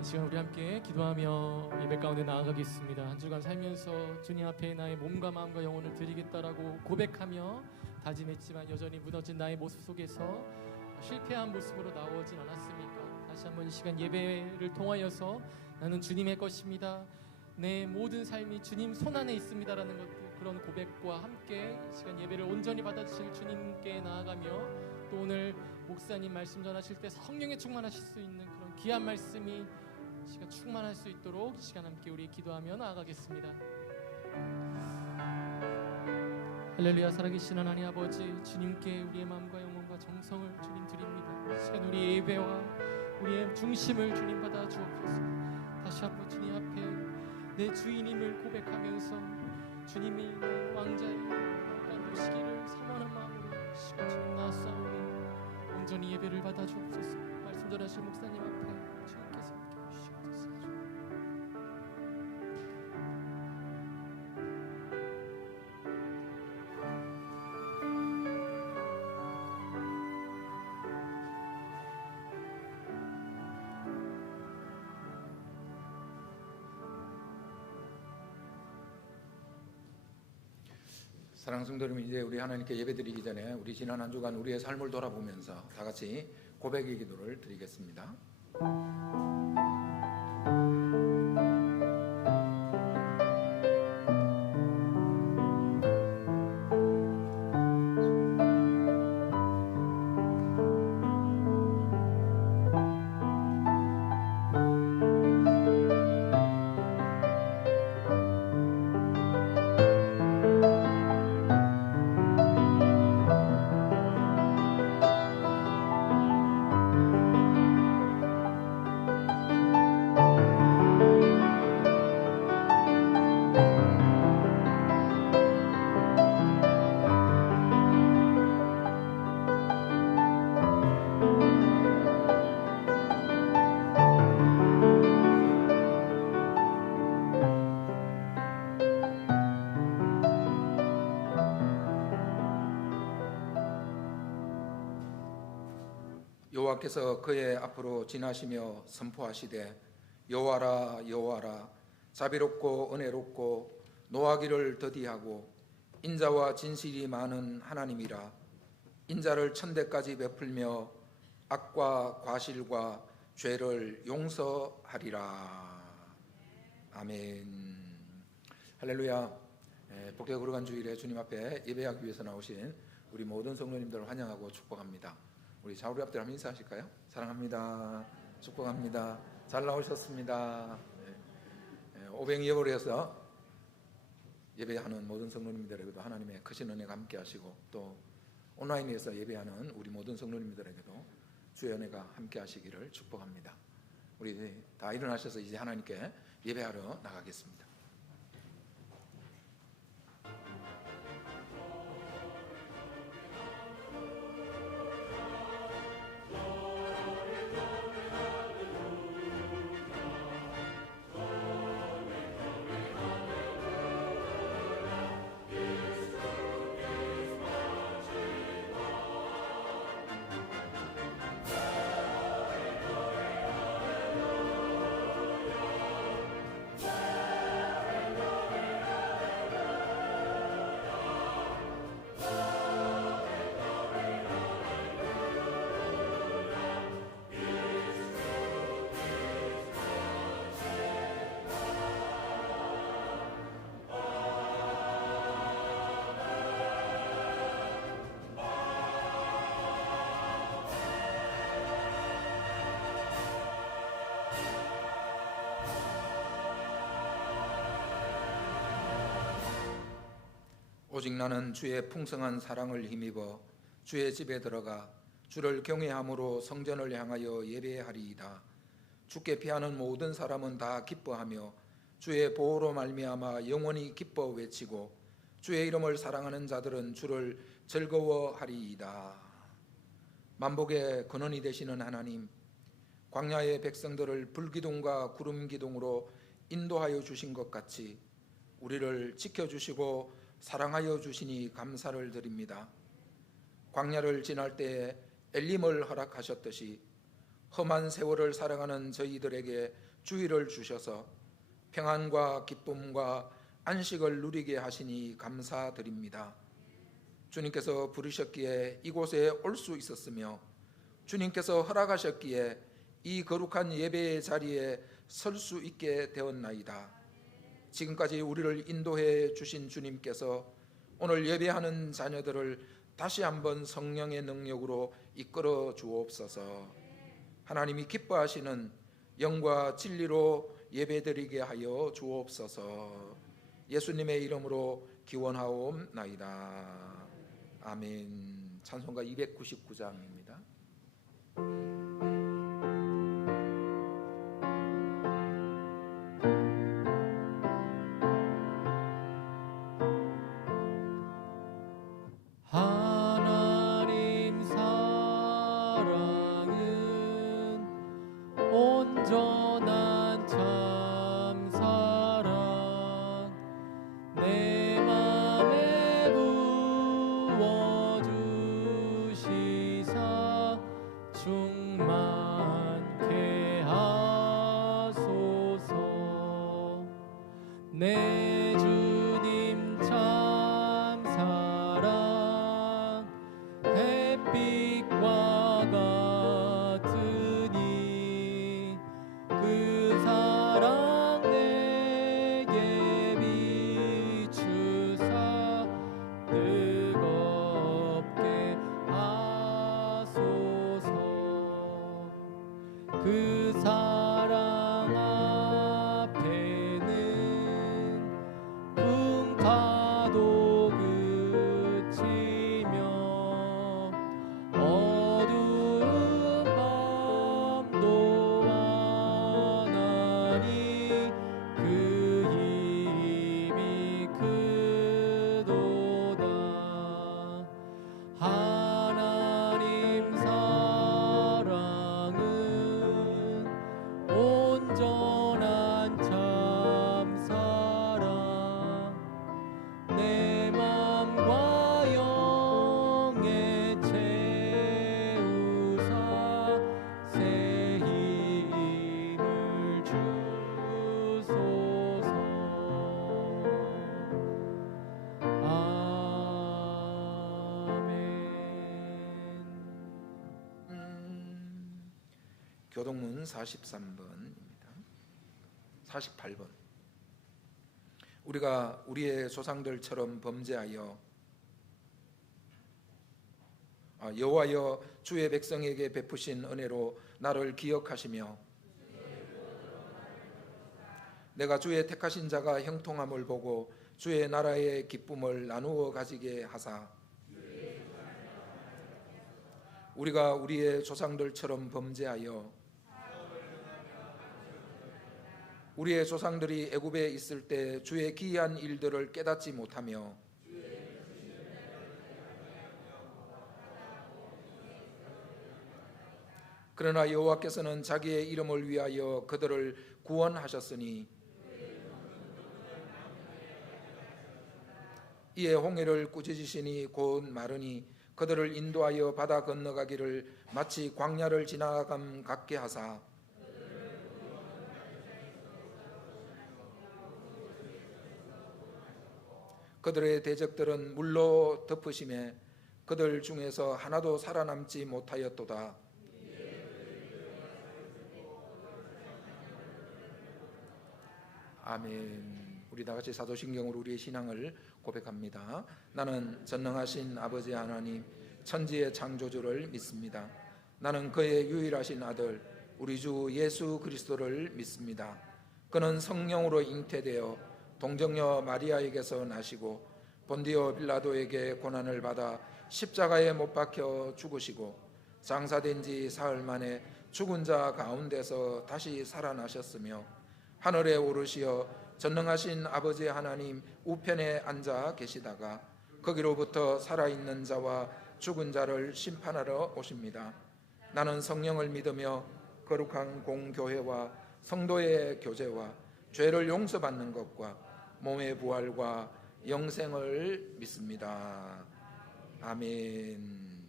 이 시간 우리 함께 기도하며 예배 가운데 나아가겠습니다. 한 주간 살면서 주님 앞에 나의 몸과 마음과 영혼을 드리겠다라고 고백하며 다짐했지만 여전히 무너진 나의 모습 속에서 실패한 모습으로 나오진 않았습니까? 다시 한번 이 시간 예배를 통하여서 나는 주님의 것입니다. 내 모든 삶이 주님 손안에 있습니다라는 것들 그런 고백과 함께 이 시간 예배를 온전히 받아주실 주님께 나아가며 또 오늘 목사님 말씀 전하실 때 성령에 충만하실 수 있는 그런 귀한 말씀이 이 시간 충만할 수 있도록 이 시간 함께 우리 기도하며 나아가겠습니다. 할렐루야. 살아계신 하나님 아버지, 주님께 우리의 마음과 영혼과 정성을 주님 드립니다. 이 시간 우리의 예배와 우리의 중심을 주님 받아 주옵소서. 다시 한번 주님 앞에 내 주인임을 고백하면서 주님이 내 왕자의 가운데 시기를 사모하는 마음으로 이 시간 주님 나아싸우니 온전히 예배를 받아 주옵소서. 말씀 전하실 목사님 앞에 주님께서 함께 오시옵소서. 사랑하는 성도 여러분, 이제 우리 하나님께 예배드리기 전에 우리 지난 한 주간 우리의 삶을 돌아보면서 다 같이 고백의 기도를 드리겠습니다. 여호와께서 그의 앞으로 지나시며 선포하시되 여호와라 여호와라 자비롭고 은혜롭고 노하기를 더디하고 인자와 진실이 많은 하나님이라. 인자를 천대까지 베풀며 악과 과실과 죄를 용서하리라. 아멘. 할렐루야. 복되고 거룩한 주일에 주님 앞에 예배하기 위해서 나오신 우리 모든 성도님들을 환영하고 축복합니다. 우리 자우리 앞들 한번 인사하실까요? 사랑합니다. 축복합니다. 잘 나오셨습니다. 500여월에서 예배하는 모든 성도님들에게도 하나님의 크신 은혜가 함께 하시고 또 온라인에서 예배하는 우리 모든 성도님들에게도 주의 은혜가 함께 하시기를 축복합니다. 우리 다 일어나셔서 이제 하나님께 예배하러 나가겠습니다. 오직 나는 주의 풍성한 사랑을 힘입어 주의 집에 들어가 주를 경외함으로 성전을 향하여 예배하리이다. 주께 피하는 모든 사람은 다 기뻐하며 주의 보호로 말미암아 영원히 기뻐 외치고 주의 이름을 사랑하는 자들은 주를 즐거워하리이다. 만복의 근원이 되시는 하나님, 광야의 백성들을 불기둥과 구름기둥으로 인도하여 주신 것 같이 우리를 지켜주시고 사랑하여 주시니 감사를 드립니다. 광야를 지날 때에 엘림을 허락하셨듯이 험한 세월을 살아가는 저희들에게 주의를 주셔서 평안과 기쁨과 안식을 누리게 하시니 감사드립니다. 주님께서 부르셨기에 이곳에 올 수 있었으며 주님께서 허락하셨기에 이 거룩한 예배의 자리에 설 수 있게 되었나이다. 지금까지 우리를 인도해 주신 주님께서 오늘 예배하는 자녀들을 다시 한번 성령의 능력으로 이끌어 주옵소서. 하나님이 기뻐하시는 영과 진리로 예배드리게 하여 주옵소서. 예수님의 이름으로 기원하옵나이다. 아멘. 찬송가 299장입니다. 하나님 사랑은 온전한 참 사랑 내 맘에 부어주시사 충만케 하소서. 내 주님 참 사랑 햇빛과 같으니 그 사랑 내게 비추사 뜨겁게 하소서. 그 사랑 앞에는 풍파도 그치며 어두운 밤도 와나니 그 힘이 크도다. 하나님 사랑은 온전한 참 사랑 내 맘과 영에 채우사 새 힘을 주소서. 아멘. 교동문 43번입니다. 48번. 우리가 우리의 조상들처럼 범죄하여 여호와여 주의 백성에게 베푸신 은혜로 나를 기억하시며 내가 주의 택하신 자가 형통함을 보고 주의 나라의 기쁨을 나누어 가지게 하사 우리가 우리의 조상들처럼 범죄하여 우리의 조상들이 애굽에 있을 때 주의 기이한 일들을 깨닫지 못하며 그러나 여호와께서는 자기의 이름을 위하여 그들을 구원하셨으니 이에 홍해를 꾸짖으시니 곧 마르니 그들을 인도하여 바다 건너가기를 마치 광야를 지나감 같게 하사 그들의 대적들은 물로 덮으심에 그들 중에서 하나도 살아남지 못하였도다. 아멘. 우리 다 같이 사도신경으로 우리의 신앙을 고백합니다. 나는 전능하신 아버지 하나님 천지의 창조주를 믿습니다. 나는 그의 유일하신 아들 우리 주 예수 그리스도를 믿습니다. 그는 성령으로 잉태되어 동정녀 마리아에게서 나시고 본디오 빌라도에게 고난을 받아 십자가에 못 박혀 죽으시고 장사된 지 사흘 만에 죽은 자 가운데서 다시 살아나셨으며 하늘에 오르시어 전능하신 아버지 하나님 우편에 앉아 계시다가 거기로부터 살아있는 자와 죽은 자를 심판하러 오십니다. 나는 성령을 믿으며 거룩한 공교회와 성도의 교제와 죄를 용서받는 것과 몸의 부활과 영생을 믿습니다. 아멘.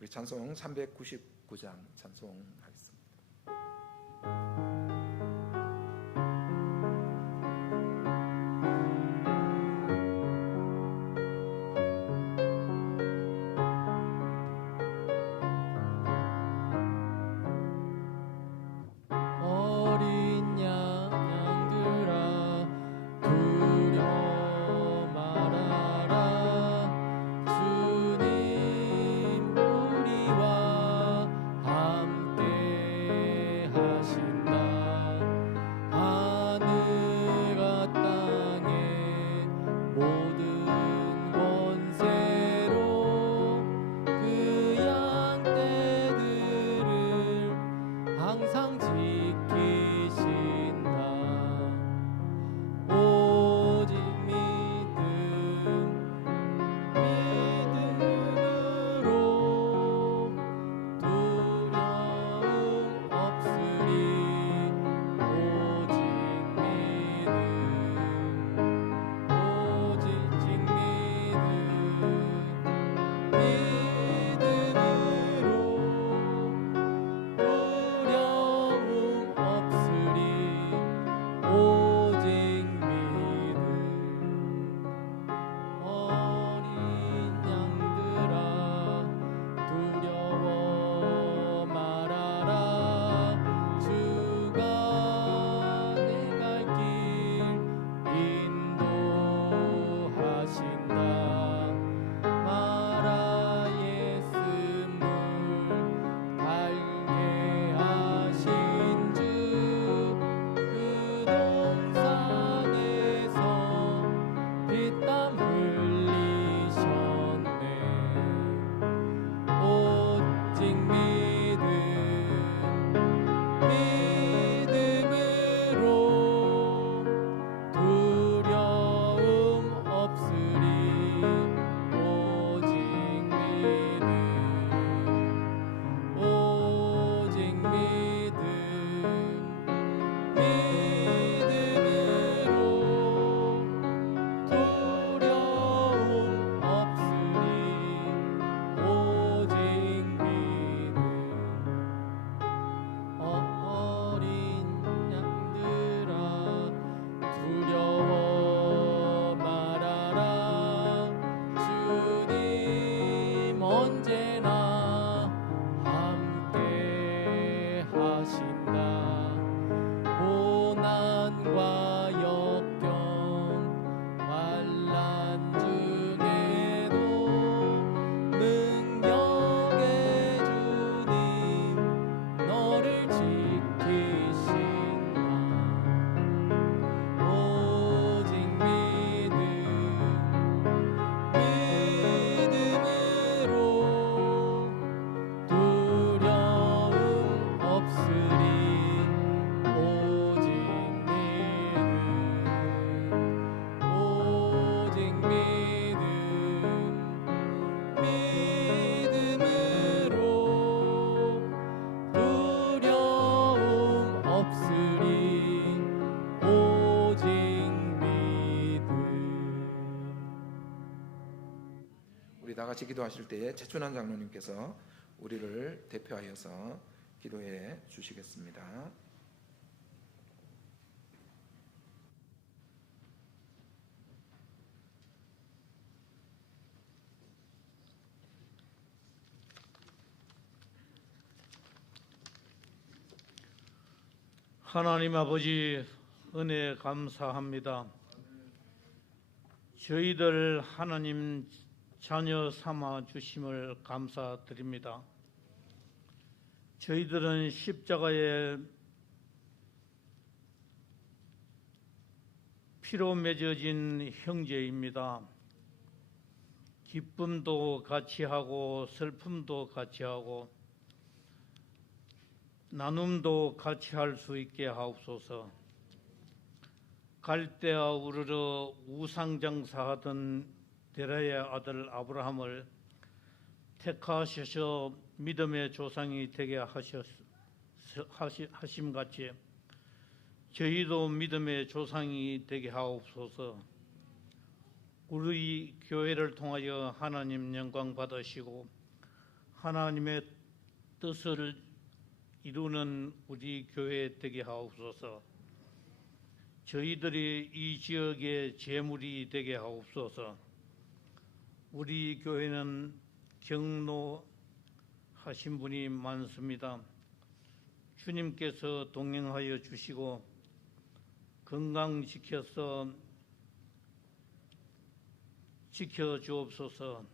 우리 찬송 399장 찬송하겠습니다. 어린 양들아 같이 기도하실 때에 최춘환 장로님께서 우리를 대표하여서 기도해 주시겠습니다. 하나님 아버지, 은혜 감사합니다. 저희들 하나님 자녀 삼아 주심을 감사드립니다. 저희들은 십자가에 피로 맺어진 형제입니다. 기쁨도 같이 하고 슬픔도 같이 하고 나눔도 같이 할 수 있게 하옵소서. 갈대아 우르르 우상장사하던 데라의 아들 아브라함을 택하셔서 믿음의 조상이 되게 하심같이 저희도 믿음의 조상이 되게 하옵소서. 우리 교회를 통하여 하나님 영광 받으시고 하나님의 뜻을 이루는 우리 교회 되게 하옵소서. 저희들이 이 지역의 재물이 되게 하옵소서. 우리 교회는 경로하신 분이 많습니다. 주님께서 동행하여 주시고 건강시켜서 지켜주옵소서.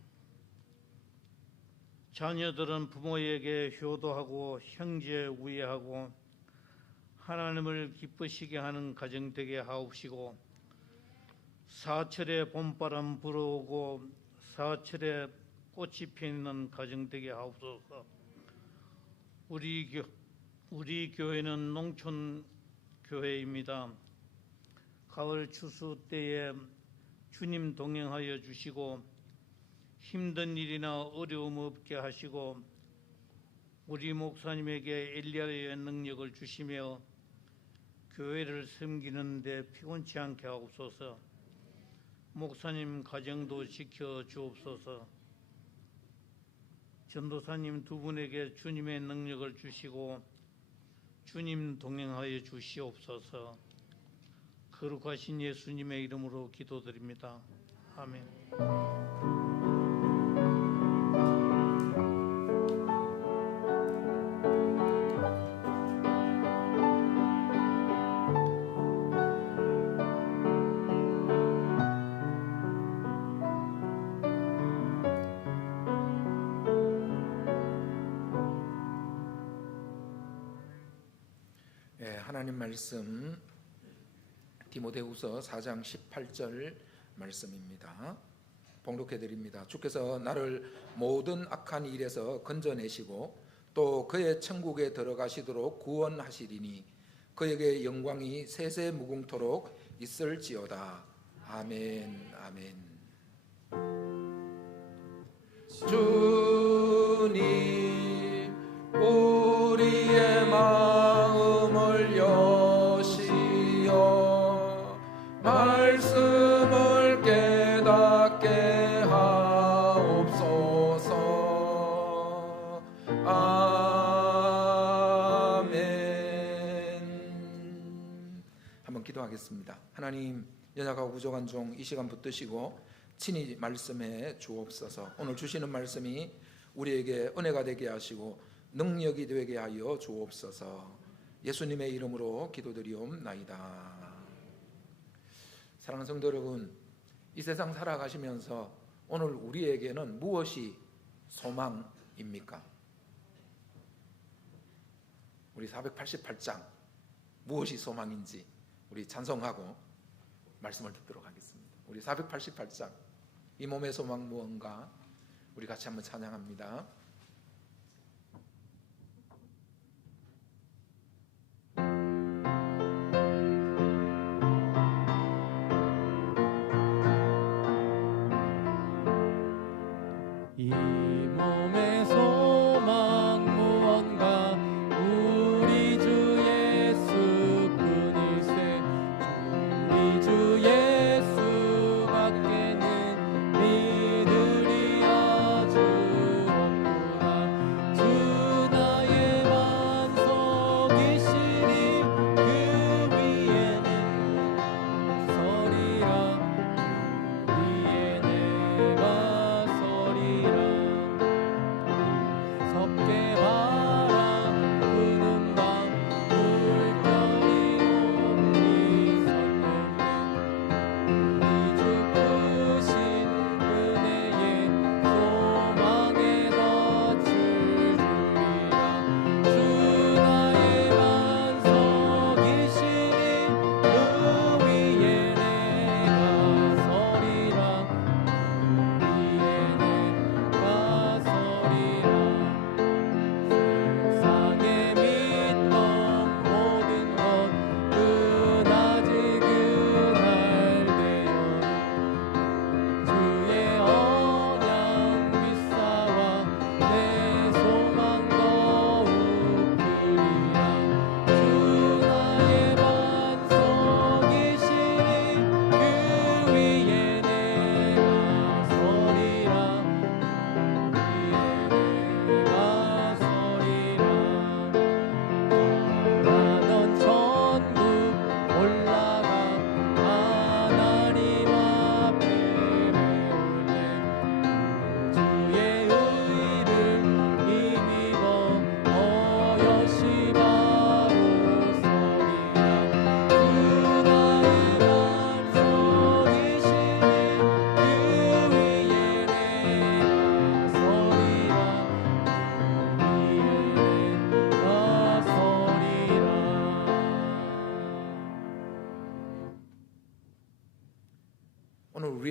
자녀들은 부모에게 효도하고 형제 우애하고 하나님을 기쁘시게 하는 가정 되게 하옵시고 사철에 봄바람 불어오고 사철에 꽃이 피는 가정 되게 하옵소서. 우리 교회는 농촌 교회입니다. 가을 추수 때에 주님 동행하여 주시고 힘든 일이나 어려움 없게 하시고 우리 목사님에게 엘리야의 능력을 주시며 교회를 섬기는 데 피곤치 않게 하옵소서. 목사님 가정도 지켜 주옵소서. 전도사님 두 분에게 주님의 능력을 주시고 주님 동행하여 주시옵소서. 거룩하신 예수님의 이름으로 기도드립니다. 아멘. 하나님 말씀 디모데후서 4장 18절 말씀입니다. 봉독해 드립니다. 주께서 나를 모든 악한 일에서 건져내시고 또 그의 천국에 들어가시도록 구원하시리니 그에게 영광이 세세 무궁토록 있을지어다. 아멘. 아멘. 주님 우리의 마음을 여시어 말씀을 깨닫게 하옵소서. 아멘. 한번 기도하겠습니다. 하나님, 연약하고 부족한 종 이 시간 붙드시고 친히 말씀해 주옵소서. 오늘 주시는 말씀이 우리에게 은혜가 되게 하시고 능력이 되게 하여 주옵소서. 예수님의 이름으로 기도드리옵나이다. 사랑하는 성도 여러분, 이 세상 살아가시면서 오늘 우리에게는 무엇이 소망입니까? 우리 488장 무엇이 소망인지 우리 찬송하고 말씀을 듣도록 하겠습니다. 우리 488장 이 몸의 소망 무언가 우리 같이 한번 찬양합니다. 이 몸의 소망 무언가 우리 주 예수뿐일세. 우리 주 예수밖에는 믿으리야.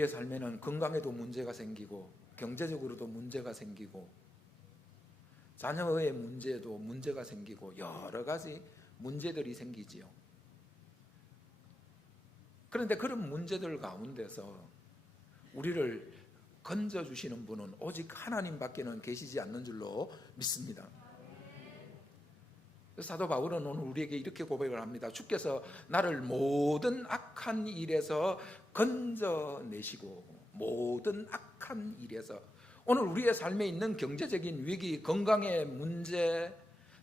우리의 삶에는 건강에도 문제가 생기고 경제적으로도 문제가 생기고 자녀의 문제도 문제가 생기고 여러 가지 문제들이 생기지요. 그런데 그런 문제들 가운데서 우리를 건져주시는 분은 오직 하나님밖에는 계시지 않는 줄로 믿습니다. 사도 바울은 오늘 우리에게 이렇게 고백을 합니다. 주께서 나를 모든 악한 일에서 건져내시고, 모든 악한 일에서, 오늘 우리의 삶에 있는 경제적인 위기, 건강의 문제,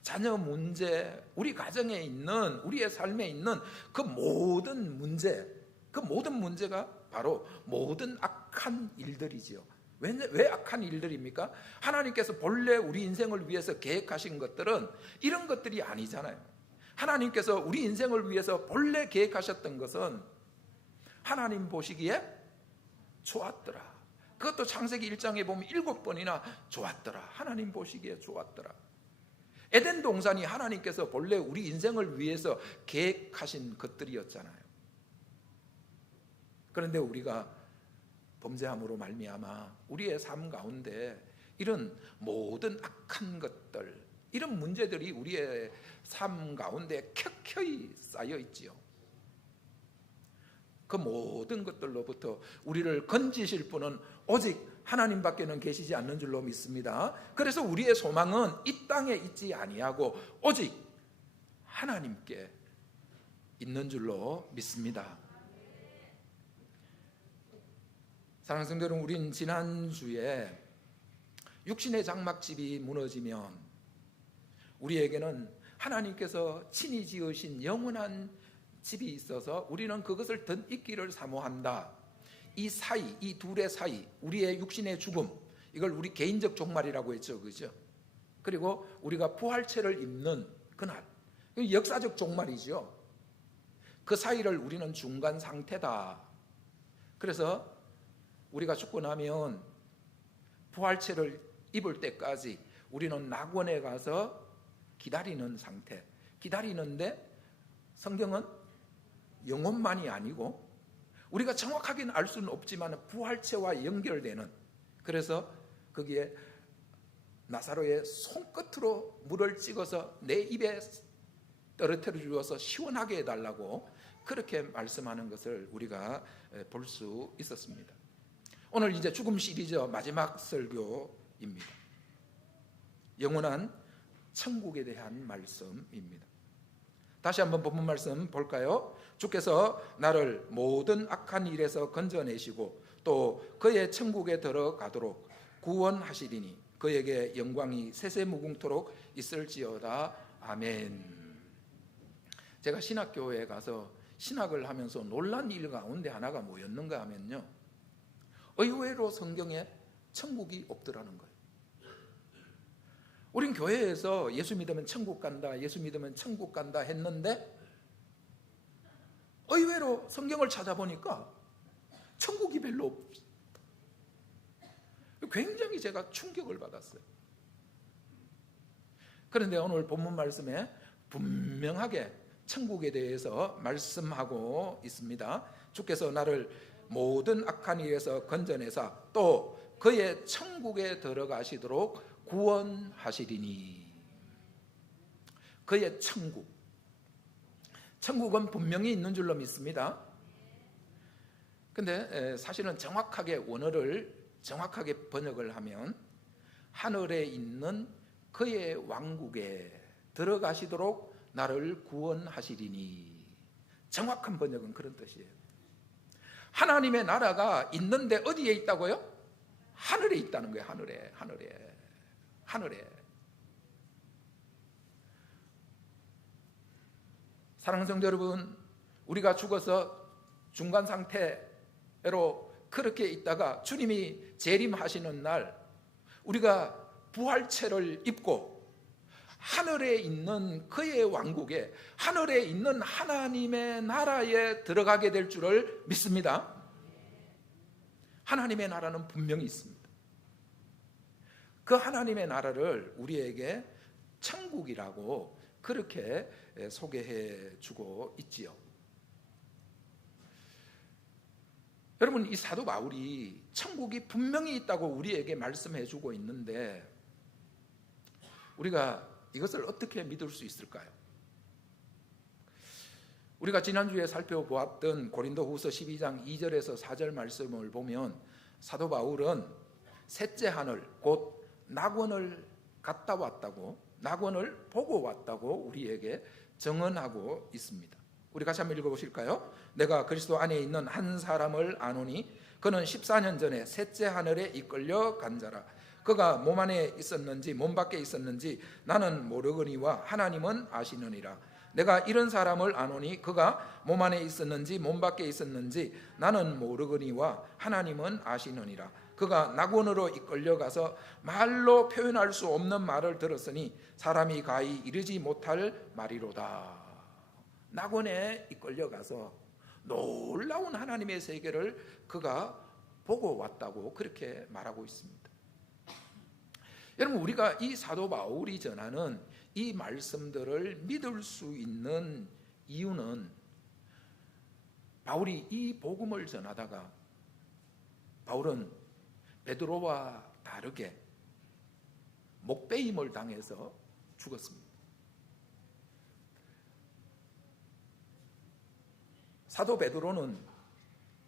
자녀 문제, 우리 가정에 있는, 우리의 삶에 있는 그 모든 문제, 그 모든 문제가 바로 모든 악한 일들이지요. 왜 악한 일들입니까? 하나님께서 본래 우리 인생을 위해서 계획하신 것들은 이런 것들이 아니잖아요. 하나님께서 우리 인생을 위해서 본래 계획하셨던 것은 하나님 보시기에 좋았더라. 그것도 창세기 1장에 보면 7번이나 좋았더라. 하나님 보시기에 좋았더라. 에덴 동산이 하나님께서 본래 우리 인생을 위해서 계획하신 것들이었잖아요. 그런데 우리가 범죄함으로 말미암아 우리의 삶 가운데 이런 모든 악한 것들, 이런 문제들이 우리의 삶 가운데 켜켜이 쌓여 있지요. 그 모든 것들로부터 우리를 건지실 분은 오직 하나님밖에는 계시지 않는 줄로 믿습니다. 그래서 우리의 소망은 이 땅에 있지 아니하고 오직 하나님께 있는 줄로 믿습니다. 사랑하는 성도 여러분, 우린 지난주에 육신의 장막집이 무너지면 우리에게는 하나님께서 친히 지으신 영원한 집이 있어서 우리는 그것을 덧입기를 사모한다. 이 사이, 이 둘의 사이, 우리의 육신의 죽음, 이걸 우리 개인적 종말이라고 했죠, 그죠? 그리고 우리가 부활체를 입는 그날, 역사적 종말이죠. 그 사이를 우리는 중간 상태다. 그래서 우리가 죽고 나면 부활체를 입을 때까지 우리는 낙원에 가서 기다리는 상태. 기다리는데 성경은 영혼만이 아니고 우리가 정확하게는 알 수는 없지만 부활체와 연결되는, 그래서 거기에 나사로의 손끝으로 물을 찍어서 내 입에 떨어뜨려 주어서 시원하게 해달라고 그렇게 말씀하는 것을 우리가 볼 수 있었습니다. 오늘 이제 죽음 시리즈 마지막 설교입니다. 영원한 천국에 대한 말씀입니다. 다시 한번 본문 말씀 볼까요? 주께서 나를 모든 악한 일에서 건져내시고 또 그의 천국에 들어가도록 구원하시리니 그에게 영광이 세세무궁토록 있을지어다. 아멘. 제가 신학교에 가서 신학을 하면서 놀란 일 가운데 하나가 뭐였는가 하면요, 의외로 성경에 천국이 없더라는 거예요. 우린 교회에서 예수 믿으면 천국 간다, 예수 믿으면 천국 간다 했는데 의외로 성경을 찾아보니까 천국이 별로 없어요. 굉장히 제가 충격을 받았어요. 그런데 오늘 본문 말씀에 분명하게 천국에 대해서 말씀하고 있습니다. 주께서 나를 모든 악한 일에서 건져내사 또 그의 천국에 들어가시도록 구원하시리니. 그의 천국, 천국은 분명히 있는 줄로 믿습니다. 근데 사실은 정확하게 원어를 정확하게 번역을 하면 하늘에 있는 그의 왕국에 들어가시도록 나를 구원하시리니. 정확한 번역은 그런 뜻이에요. 하나님의 나라가 있는데 어디에 있다고요? 하늘에 있다는 거예요. 하늘에. 사랑하는 성도 여러분, 우리가 죽어서 중간 상태로 그렇게 있다가 주님이 재림하시는 날 우리가 부활체를 입고 하늘에 있는 그의 왕국에, 하늘에 있는 하나님의 나라에 들어가게 될 줄을 믿습니다. 하나님의 나라는 분명히 있습니다. 그 하나님의 나라를 우리에게 천국이라고 그렇게 소개해 주고 있지요. 여러분, 이 사도 바울이 천국이 분명히 있다고 우리에게 말씀해 주고 있는데 우리가 이것을 어떻게 믿을 수 있을까요? 우리가 지난주에 살펴보았던 고린도후서 12장 2절에서 4절 말씀을 보면 사도 바울은 셋째 하늘 곧 낙원을 갔다 왔다고, 낙원을 보고 왔다고 우리에게 증언하고 있습니다. 우리 같이 한번 읽어보실까요? 내가 그리스도 안에 있는 한 사람을 아노니 그는 14년 전에 셋째 하늘에 이끌려 간 자라. 그가 몸 안에 있었는지 몸 밖에 있었는지 나는 모르거니와 하나님은 아시느니라. 내가 이런 사람을 아노니 그가 몸 안에 있었는지 몸 밖에 있었는지 나는 모르거니와 하나님은 아시느니라. 그가 낙원으로 이끌려가서 말로 표현할 수 없는 말을 들었으니 사람이 가히 이르지 못할 말이로다. 낙원에 이끌려가서 놀라운 하나님의 세계를 그가 보고 왔다고 그렇게 말하고 있습니다. 여러분, 우리가 이 사도 바울이 전하는 이 말씀들을 믿을 수 있는 이유는 바울이 이 복음을 전하다가 바울은 베드로와 다르게 목베임을 당해서 죽었습니다. 사도 베드로는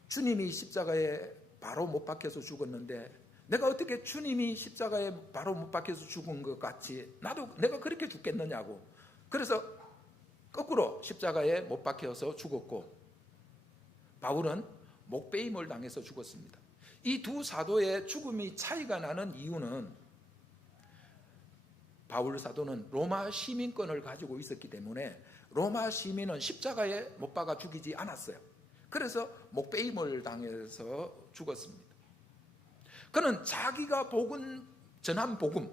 주님이 십자가에 바로 못 박혀서 죽었는데 내가 어떻게 주님이 십자가에 바로 못 박혀서 죽은 것 같이 나도 내가 그렇게 죽겠느냐고, 그래서 거꾸로 십자가에 못 박혀서 죽었고 바울은 목베임을 당해서 죽었습니다. 이 두 사도의 죽음이 차이가 나는 이유는 바울 사도는 로마 시민권을 가지고 있었기 때문에 로마 시민은 십자가에 못 박아 죽이지 않았어요. 그래서 목베임을 당해서 죽었습니다. 그는 자기가 전한 복음,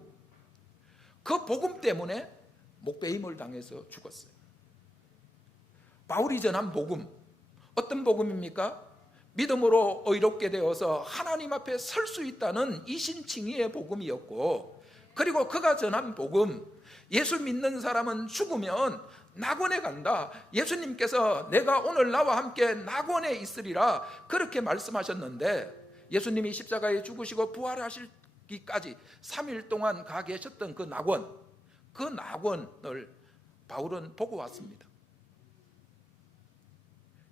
그 복음 때문에 목베임을 당해서 죽었어요. 바울이 전한 복음, 어떤 복음입니까? 믿음으로 의롭게 되어서 하나님 앞에 설 수 있다는 이신칭의의 복음이었고, 그리고 그가 전한 복음, 예수 믿는 사람은 죽으면 낙원에 간다. 예수님께서 내가 오늘 나와 함께 낙원에 있으리라 그렇게 말씀하셨는데, 예수님이 십자가에 죽으시고 부활하시기까지 3일 동안 가 계셨던 그 낙원을 바울은 보고 왔습니다.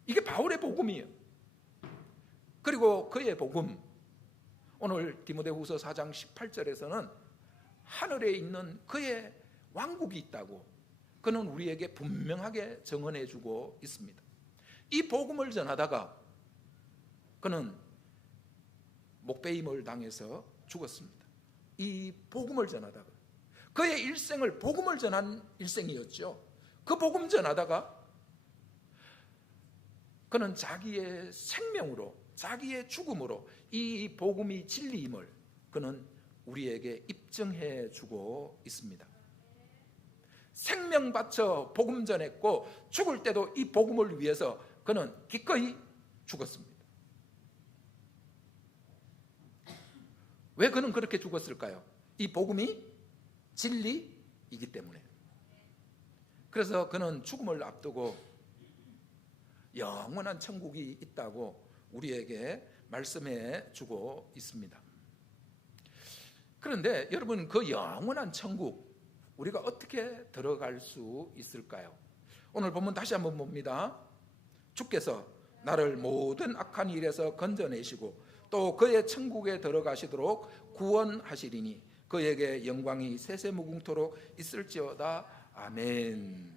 이게 바울의 복음이에요. 그리고 그의 복음, 오늘 디모데후서 4장 18절에서는 하늘에 있는 그의 왕국이 있다고 그는 우리에게 분명하게 증언해 주고 있습니다. 이 복음을 전하다가 그는 목베임을 당해서 죽었습니다. 이 복음을 전하다가 그의 일생을 복음을 전한 일생이었죠. 그 복음 전하다가 그는 자기의 생명으로, 자기의 죽음으로 이 복음이 진리임을 그는 우리에게 입증해 주고 있습니다. 생명 바쳐 복음 전했고 죽을 때도 이 복음을 위해서 그는 기꺼이 죽었습니다. 왜 그는 그렇게 죽었을까요? 이 복음이 진리이기 때문에. 그래서 그는 죽음을 앞두고 영원한 천국이 있다고 우리에게 말씀해 주고 있습니다. 그런데 여러분, 그 영원한 천국 우리가 어떻게 들어갈 수 있을까요? 오늘 본문 다시 한번 봅니다. 주께서 나를 모든 악한 일에서 건져내시고 또 그의 천국에 들어가시도록 구원하시리니 그에게 영광이 세세무궁토록 있을지어다. 아멘.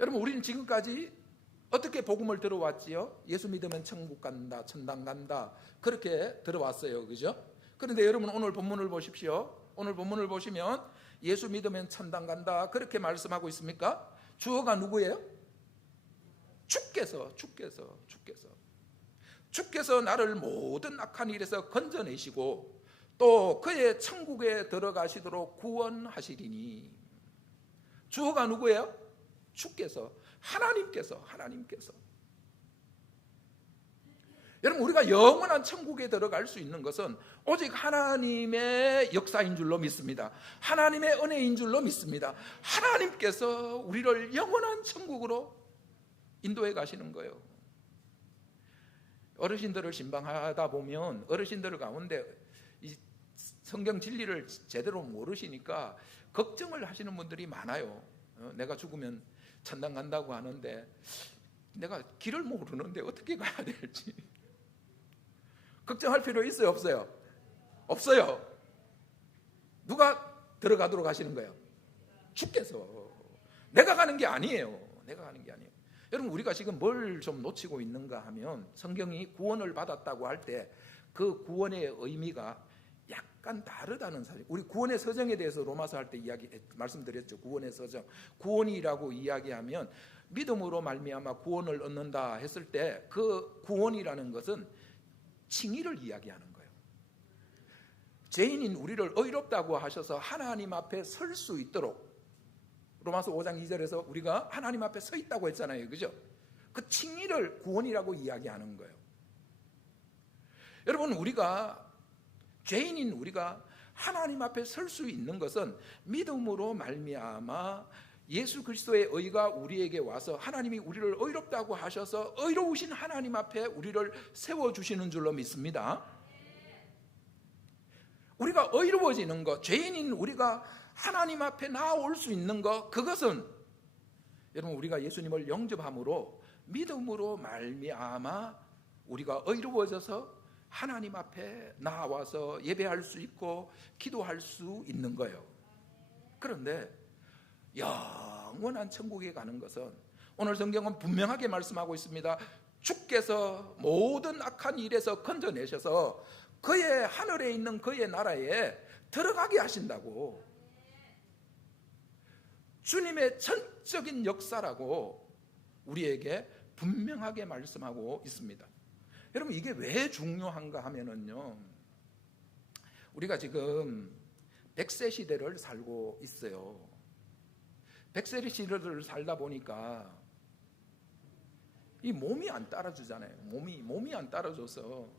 여러분, 우리는 지금까지 어떻게 복음을 들어왔지요? 예수 믿으면 천국 간다, 천당 간다, 그렇게 들어왔어요. 그죠? 그런데 여러분, 오늘 본문을 보십시오. 오늘 본문을 보시면 예수 믿으면 천당 간다 그렇게 말씀하고 있습니까? 주어가 누구예요? 주께서 나를 모든 악한 일에서 건져내시고 또 그의 천국에 들어가시도록 구원하시리니. 주어가 누구예요? 주께서, 하나님께서. 여러분, 우리가 영원한 천국에 들어갈 수 있는 것은 오직 하나님의 역사인 줄로 믿습니다. 하나님의 은혜인 줄로 믿습니다. 하나님께서 우리를 영원한 천국으로 인도해 가시는 거예요. 어르신들을 신방하다 보면 어르신들 가운데 이 성경 진리를 제대로 모르시니까 걱정을 하시는 분들이 많아요. 내가 죽으면 천당 간다고 하는데 내가 길을 모르는데 어떻게 가야 될지. 걱정할 필요 있어요, 없어요? 없어요. 누가 들어가도록 하시는 거예요? 주께서. 내가 가는 게 아니에요. 내가 가는 게 아니에요. 여러분, 우리가 지금 뭘 좀 놓치고 있는가 하면 성경이 구원을 받았다고 할 때 그 구원의 의미가 약간 다르다는 사실. 우리 구원의 서정에 대해서 로마서 할 때 말씀드렸죠. 구원의 서정. 구원이라고 이야기하면 믿음으로 말미암아 구원을 얻는다 했을 때 그 구원이라는 것은 칭의를 이야기하는 거예요. 죄인인 우리를 의롭다고 하셔서 하나님 앞에 설 수 있도록, 로마서 5장 2절에서 우리가 하나님 앞에 서 있다고 했잖아요. 그죠? 그 칭의를 구원이라고 이야기하는 거예요. 여러분, 우리가 죄인인 우리가 하나님 앞에 설 수 있는 것은 믿음으로 말미암아 예수 그리스도의 의가 우리에게 와서 하나님이 우리를 의롭다고 하셔서 의로우신 하나님 앞에 우리를 세워주시는 줄로 믿습니다. 우리가 의로워지는 것, 죄인인 우리가 하나님 앞에 나올 수 있는 것, 그것은 여러분 우리가 예수님을 영접함으로 믿음으로 말미암아 우리가 의로워져서 하나님 앞에 나와서 예배할 수 있고 기도할 수 있는 거예요. 그런데 영원한 천국에 가는 것은 오늘 성경은 분명하게 말씀하고 있습니다. 주께서 모든 악한 일에서 건져내셔서 그의 하늘에 있는 그의 나라에 들어가게 하신다고. 주님의 전적인 역사라고 우리에게 분명하게 말씀하고 있습니다. 여러분, 이게 왜 중요한가 하면은요, 우리가 지금 100세 시대를 살고 있어요. 100세 시대를 살다 보니까 이 몸이 안 따라주잖아요. 몸이 안 따라줘서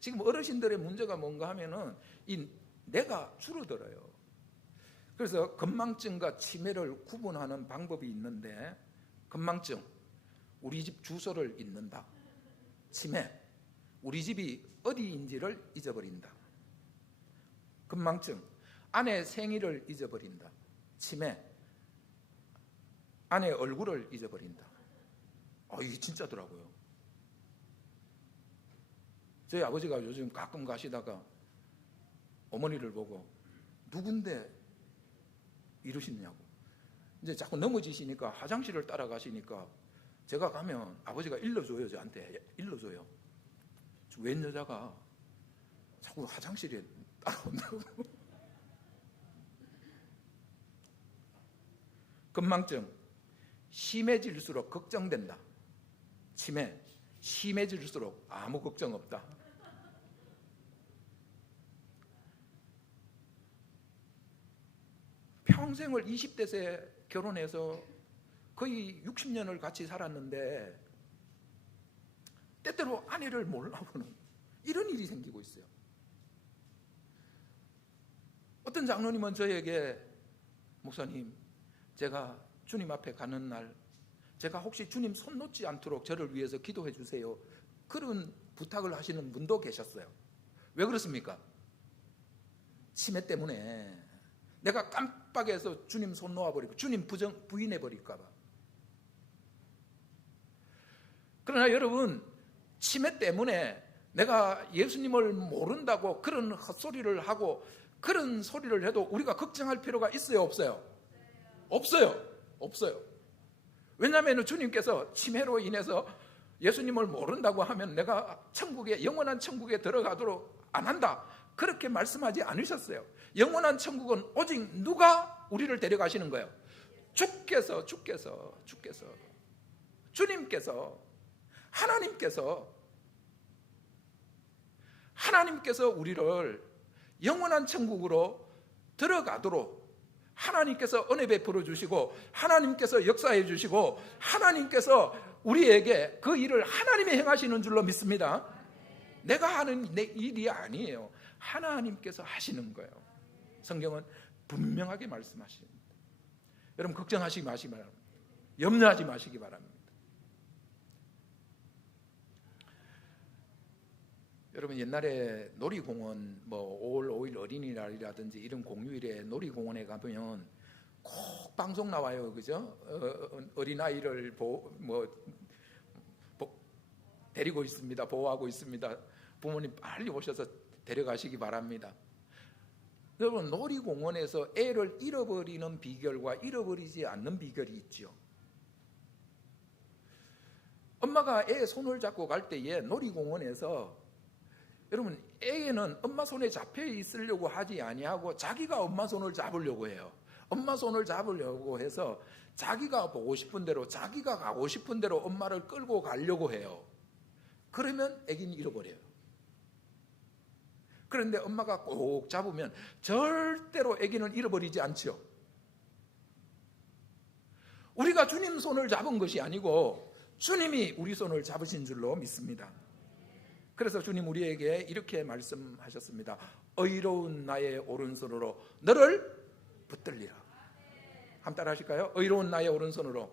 지금 어르신들의 문제가 뭔가 하면은 이 뇌가 줄어들어요. 그래서 건망증과 치매를 구분하는 방법이 있는데, 건망증, 우리 집 주소를 잊는다. 치매, 우리 집이 어디인지를 잊어버린다. 건망증, 아내 생일을 잊어버린다. 치매, 아내 얼굴을 잊어버린다. 이게 진짜더라고요. 저희 아버지가 요즘 가끔 가시다가 어머니를 보고 누군데 이러시냐고. 이제 자꾸 넘어지시니까 화장실을 따라가시니까 제가 가면 아버지가 일러줘요. 저한테 일러줘요. 웬 여자가 자꾸 화장실에 따라온다고. 건망증, 심해질수록 걱정된다. 치매, 심해질수록 아무 걱정 없다. 평생을 20대에 결혼해서 거의 60년을 같이 살았는데 때때로 아내를 몰라보는 이런 일이 생기고 있어요. 어떤 장로님은 저에게, 목사님, 제가 주님 앞에 가는 날 제가 혹시 주님 손 놓지 않도록 저를 위해서 기도해 주세요, 그런 부탁을 하시는 분도 계셨어요. 왜 그렇습니까? 치매 때문에 내가 깜빡해서 주님 손 놓아버리고 주님 부인해버릴까 봐. 그러나 여러분, 치매 때문에 내가 예수님을 모른다고 그런 헛소리를 하고 그런 소리를 해도 우리가 걱정할 필요가 있어요, 없어요? 없어요. 왜냐하면 주님께서 치매로 인해서 예수님을 모른다고 하면 내가 천국에, 영원한 천국에 들어가도록 안 한다, 그렇게 말씀하지 않으셨어요. 영원한 천국은 오직 누가 우리를 데려가시는 거예요? 주께서, 주님께서, 하나님께서 우리를 영원한 천국으로 들어가도록 하나님께서 은혜 베풀어 주시고, 하나님께서 역사해 주시고, 하나님께서 우리에게 그 일을 하나님이 행하시는 줄로 믿습니다. 내가 하는 내 일이 아니에요. 하나님께서 하시는 거예요. 성경은 분명하게 말씀하십니다. 여러분, 걱정하시기 마시기 바랍니다. 염려하지 마시기 바랍니다. 여러분 옛날에 놀이공원 뭐 5월 5일 어린이날이라든지 이런 공휴일에 놀이공원에 가면 꼭 방송 나와요, 그죠? 어린아이를 데리고 있습니다, 보호하고 있습니다. 부모님 빨리 오셔서 데려가시기 바랍니다. 여러분 놀이공원에서 애를 잃어버리는 비결과 잃어버리지 않는 비결이 있죠. 엄마가 애 손을 잡고 갈 때에 놀이공원에서 여러분 애는 엄마 손에 잡혀 있으려고 하지 아니하고 자기가 엄마 손을 잡으려고 해요. 엄마 손을 잡으려고 해서 자기가 보고 싶은 대로, 자기가 가고 싶은 대로 엄마를 끌고 가려고 해요. 그러면 애기는 잃어버려요. 그런데 엄마가 꼭 잡으면 절대로 애기는 잃어버리지 않죠. 우리가 주님 손을 잡은 것이 아니고 주님이 우리 손을 잡으신 줄로 믿습니다. 그래서 주님 우리에게 이렇게 말씀하셨습니다. 의로운 나의 오른손으로 너를 붙들리라. 한번 따라 하실까요? 의로운 나의 오른손으로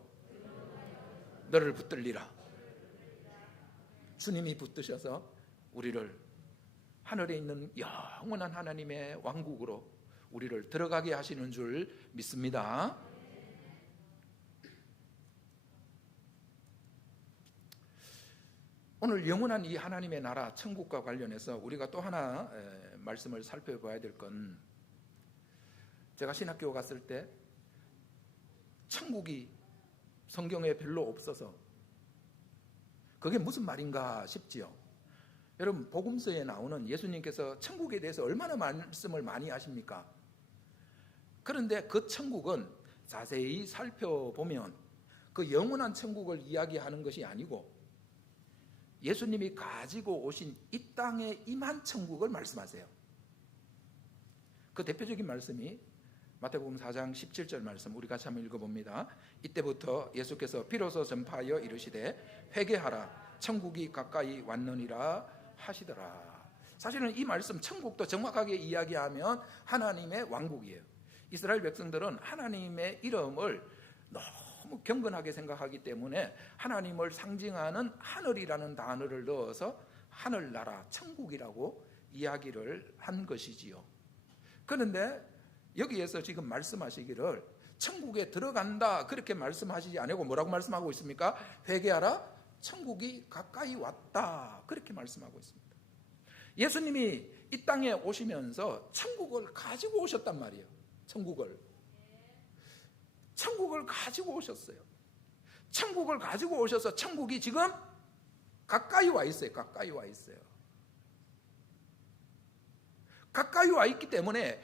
너를 붙들리라. 주님이 붙드셔서 우리를 하늘에 있는 영원한 하나님의 왕국으로 우리를 들어가게 하시는 줄 믿습니다. 오늘 영원한 이 하나님의 나라 천국과 관련해서 우리가 또 하나 말씀을 살펴봐야 될 건, 제가 신학교 갔을 때 천국이 성경에 별로 없어서 그게 무슨 말인가 싶지요. 여러분 복음서에 나오는 예수님께서 천국에 대해서 얼마나 말씀을 많이 하십니까? 그런데 그 천국은 자세히 살펴보면 그 영원한 천국을 이야기하는 것이 아니고 예수님이 가지고 오신 이 땅에 임한 천국을 말씀하세요. 그 대표적인 말씀이 마태복음 4장 17절 말씀, 우리 같이 한번 읽어봅니다. 이때부터 예수께서 비로소 전파하여 이르시되 회개하라 천국이 가까이 왔느니라 하시더라. 사실은 이 말씀 천국도 정확하게 이야기하면 하나님의 왕국이에요. 이스라엘 백성들은 하나님의 이름을 너무 경건하게 생각하기 때문에 하나님을 상징하는 하늘이라는 단어를 넣어서 하늘나라 천국이라고 이야기를 한 것이지요. 그런데 여기에서 지금 말씀하시기를 천국에 들어간다 그렇게 말씀하시지 않고 뭐라고 말씀하고 있습니까? 회개하라 천국이 가까이 왔다 그렇게 말씀하고 있습니다. 예수님이 이 땅에 오시면서 천국을 가지고 오셨단 말이에요. 천국을 가지고 오셨어요. 천국을 가지고 오셔서 천국이 지금 가까이 와 있어요. 가까이 와 있어요. 가까이 와 있기 때문에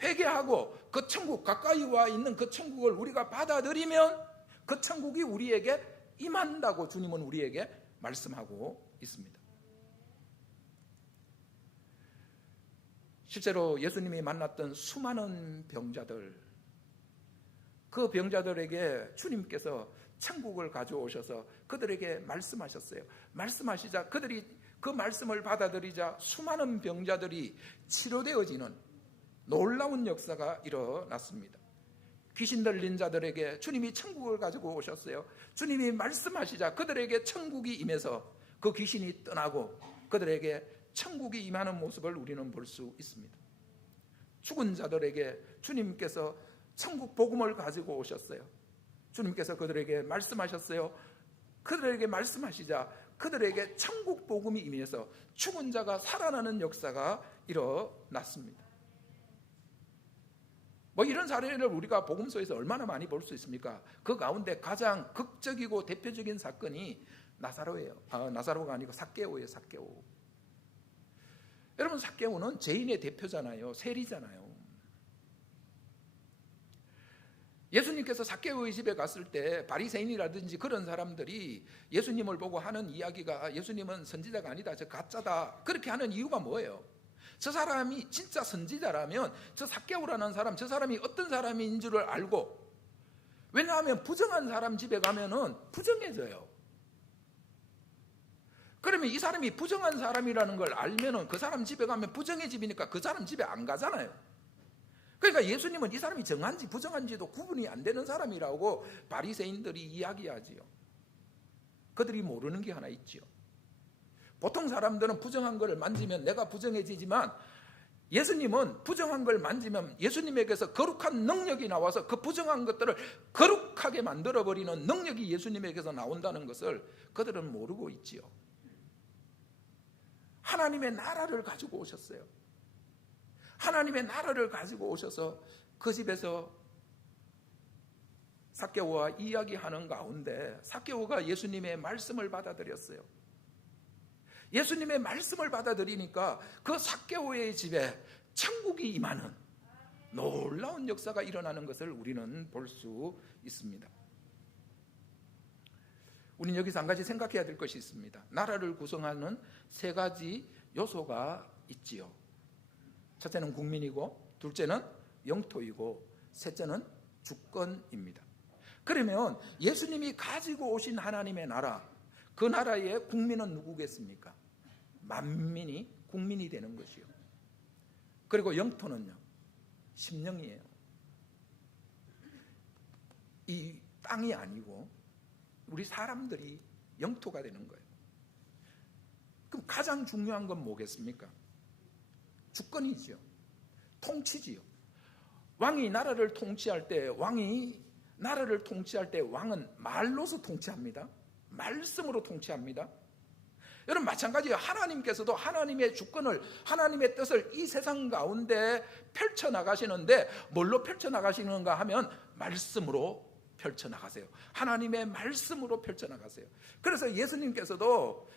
회개하고 그 천국, 가까이 와 있는 그 천국을 우리가 받아들이면 그 천국이 우리에게 임한다고 주님은 우리에게 말씀하고 있습니다. 실제로 예수님이 만났던 수많은 병자들, 그 병자들에게 주님께서 천국을 가져오셔서 그들에게 말씀하셨어요. 말씀하시자 그들이 그 말씀을 받아들이자 수많은 병자들이 치료되어지는 놀라운 역사가 일어났습니다. 귀신 들린 자들에게 주님이 천국을 가지고 오셨어요. 주님이 말씀하시자 그들에게 천국이 임해서 그 귀신이 떠나고 그들에게 천국이 임하는 모습을 우리는 볼 수 있습니다. 죽은 자들에게 주님께서 천국 복음을 가지고 오셨어요. 주님께서 그들에게 말씀하셨어요. 그들에게 말씀하시자 그들에게 천국 복음이 임해서 죽은 자가 살아나는 역사가 일어났습니다. 뭐 이런 사례를 우리가 복음서에서 얼마나 많이 볼 수 있습니까? 그 가운데 가장 극적이고 대표적인 사건이 나사로예요. 나사로가 아니고 삭개오예요. 삭개오. 여러분 삭개오는 죄인의 대표잖아요. 세리잖아요. 예수님께서 삭개오의 집에 갔을 때 바리새인이라든지 그런 사람들이 예수님을 보고 하는 이야기가 예수님은 선지자가 아니다, 저 가짜다, 그렇게 하는 이유가 뭐예요? 저 사람이 진짜 선지자라면 저 삭개오라는 사람, 저 사람이 어떤 사람인 줄을 알고, 왜냐하면 부정한 사람 집에 가면은 부정해져요. 그러면 이 사람이 부정한 사람이라는 걸 알면은 그 사람 집에 가면 부정해집이니까 그 사람 집에 안 가잖아요. 그러니까 예수님은 이 사람이 정한지 부정한지도 구분이 안 되는 사람이라고 바리새인들이 이야기하지요. 그들이 모르는 게 하나 있지요. 보통 사람들은 부정한 것을 만지면 내가 부정해지지만 예수님은 부정한 걸 만지면 예수님에게서 거룩한 능력이 나와서 그 부정한 것들을 거룩하게 만들어버리는 능력이 예수님에게서 나온다는 것을 그들은 모르고 있지요. 하나님의 나라를 가지고 오셨어요. 하나님의 나라를 가지고 오셔서 그 집에서 삭개오와 이야기하는 가운데 삭개오가 예수님의 말씀을 받아들였어요. 예수님의 말씀을 받아들이니까 그 삭개오의 집에 천국이 임하는 놀라운 역사가 일어나는 것을 우리는 볼 수 있습니다. 우리는 여기서 한 가지 생각해야 될 것이 있습니다. 나라를 구성하는 세 가지 요소가 있지요. 첫째는 국민이고, 둘째는 영토이고, 셋째는 주권입니다. 그러면 예수님이 가지고 오신 하나님의 나라, 그 나라의 국민은 누구겠습니까? 만민이 국민이 되는 것이요. 그리고 영토는요, 심령이에요. 이 땅이 아니고 우리 사람들이 영토가 되는 거예요. 그럼 가장 중요한 건 뭐겠습니까? 주권이지요. 통치지요. 왕이 나라를 통치할 때 왕은 말로서 통치합니다. 말씀으로 통치합니다. 여러분 마찬가지예요. 하나님께서도 하나님의 주권을, 하나님의 뜻을 이 세상 가운데 펼쳐나가시는데 뭘로 펼쳐나가시는가 하면 말씀으로 펼쳐나가세요. 하나님의 말씀으로 펼쳐나가세요. 그래서 예수님께서도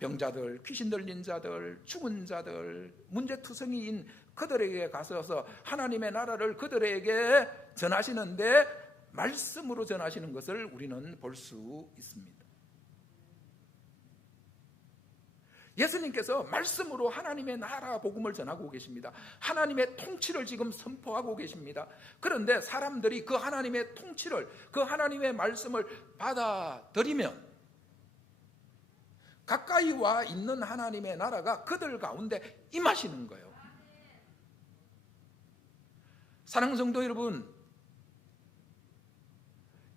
병자들, 귀신 들린 자들, 죽은 자들, 문제투성이인 그들에게 가셔서 하나님의 나라를 그들에게 전하시는데 말씀으로 전하시는 것을 우리는 볼 수 있습니다. 예수님께서 말씀으로 하나님의 나라 복음을 전하고 계십니다. 하나님의 통치를 지금 선포하고 계십니다. 그런데 사람들이 그 하나님의 통치를, 그 하나님의 말씀을 받아들이면 가까이 와 있는 하나님의 나라가 그들 가운데 임하시는 거예요. 사랑하는 성도 여러분,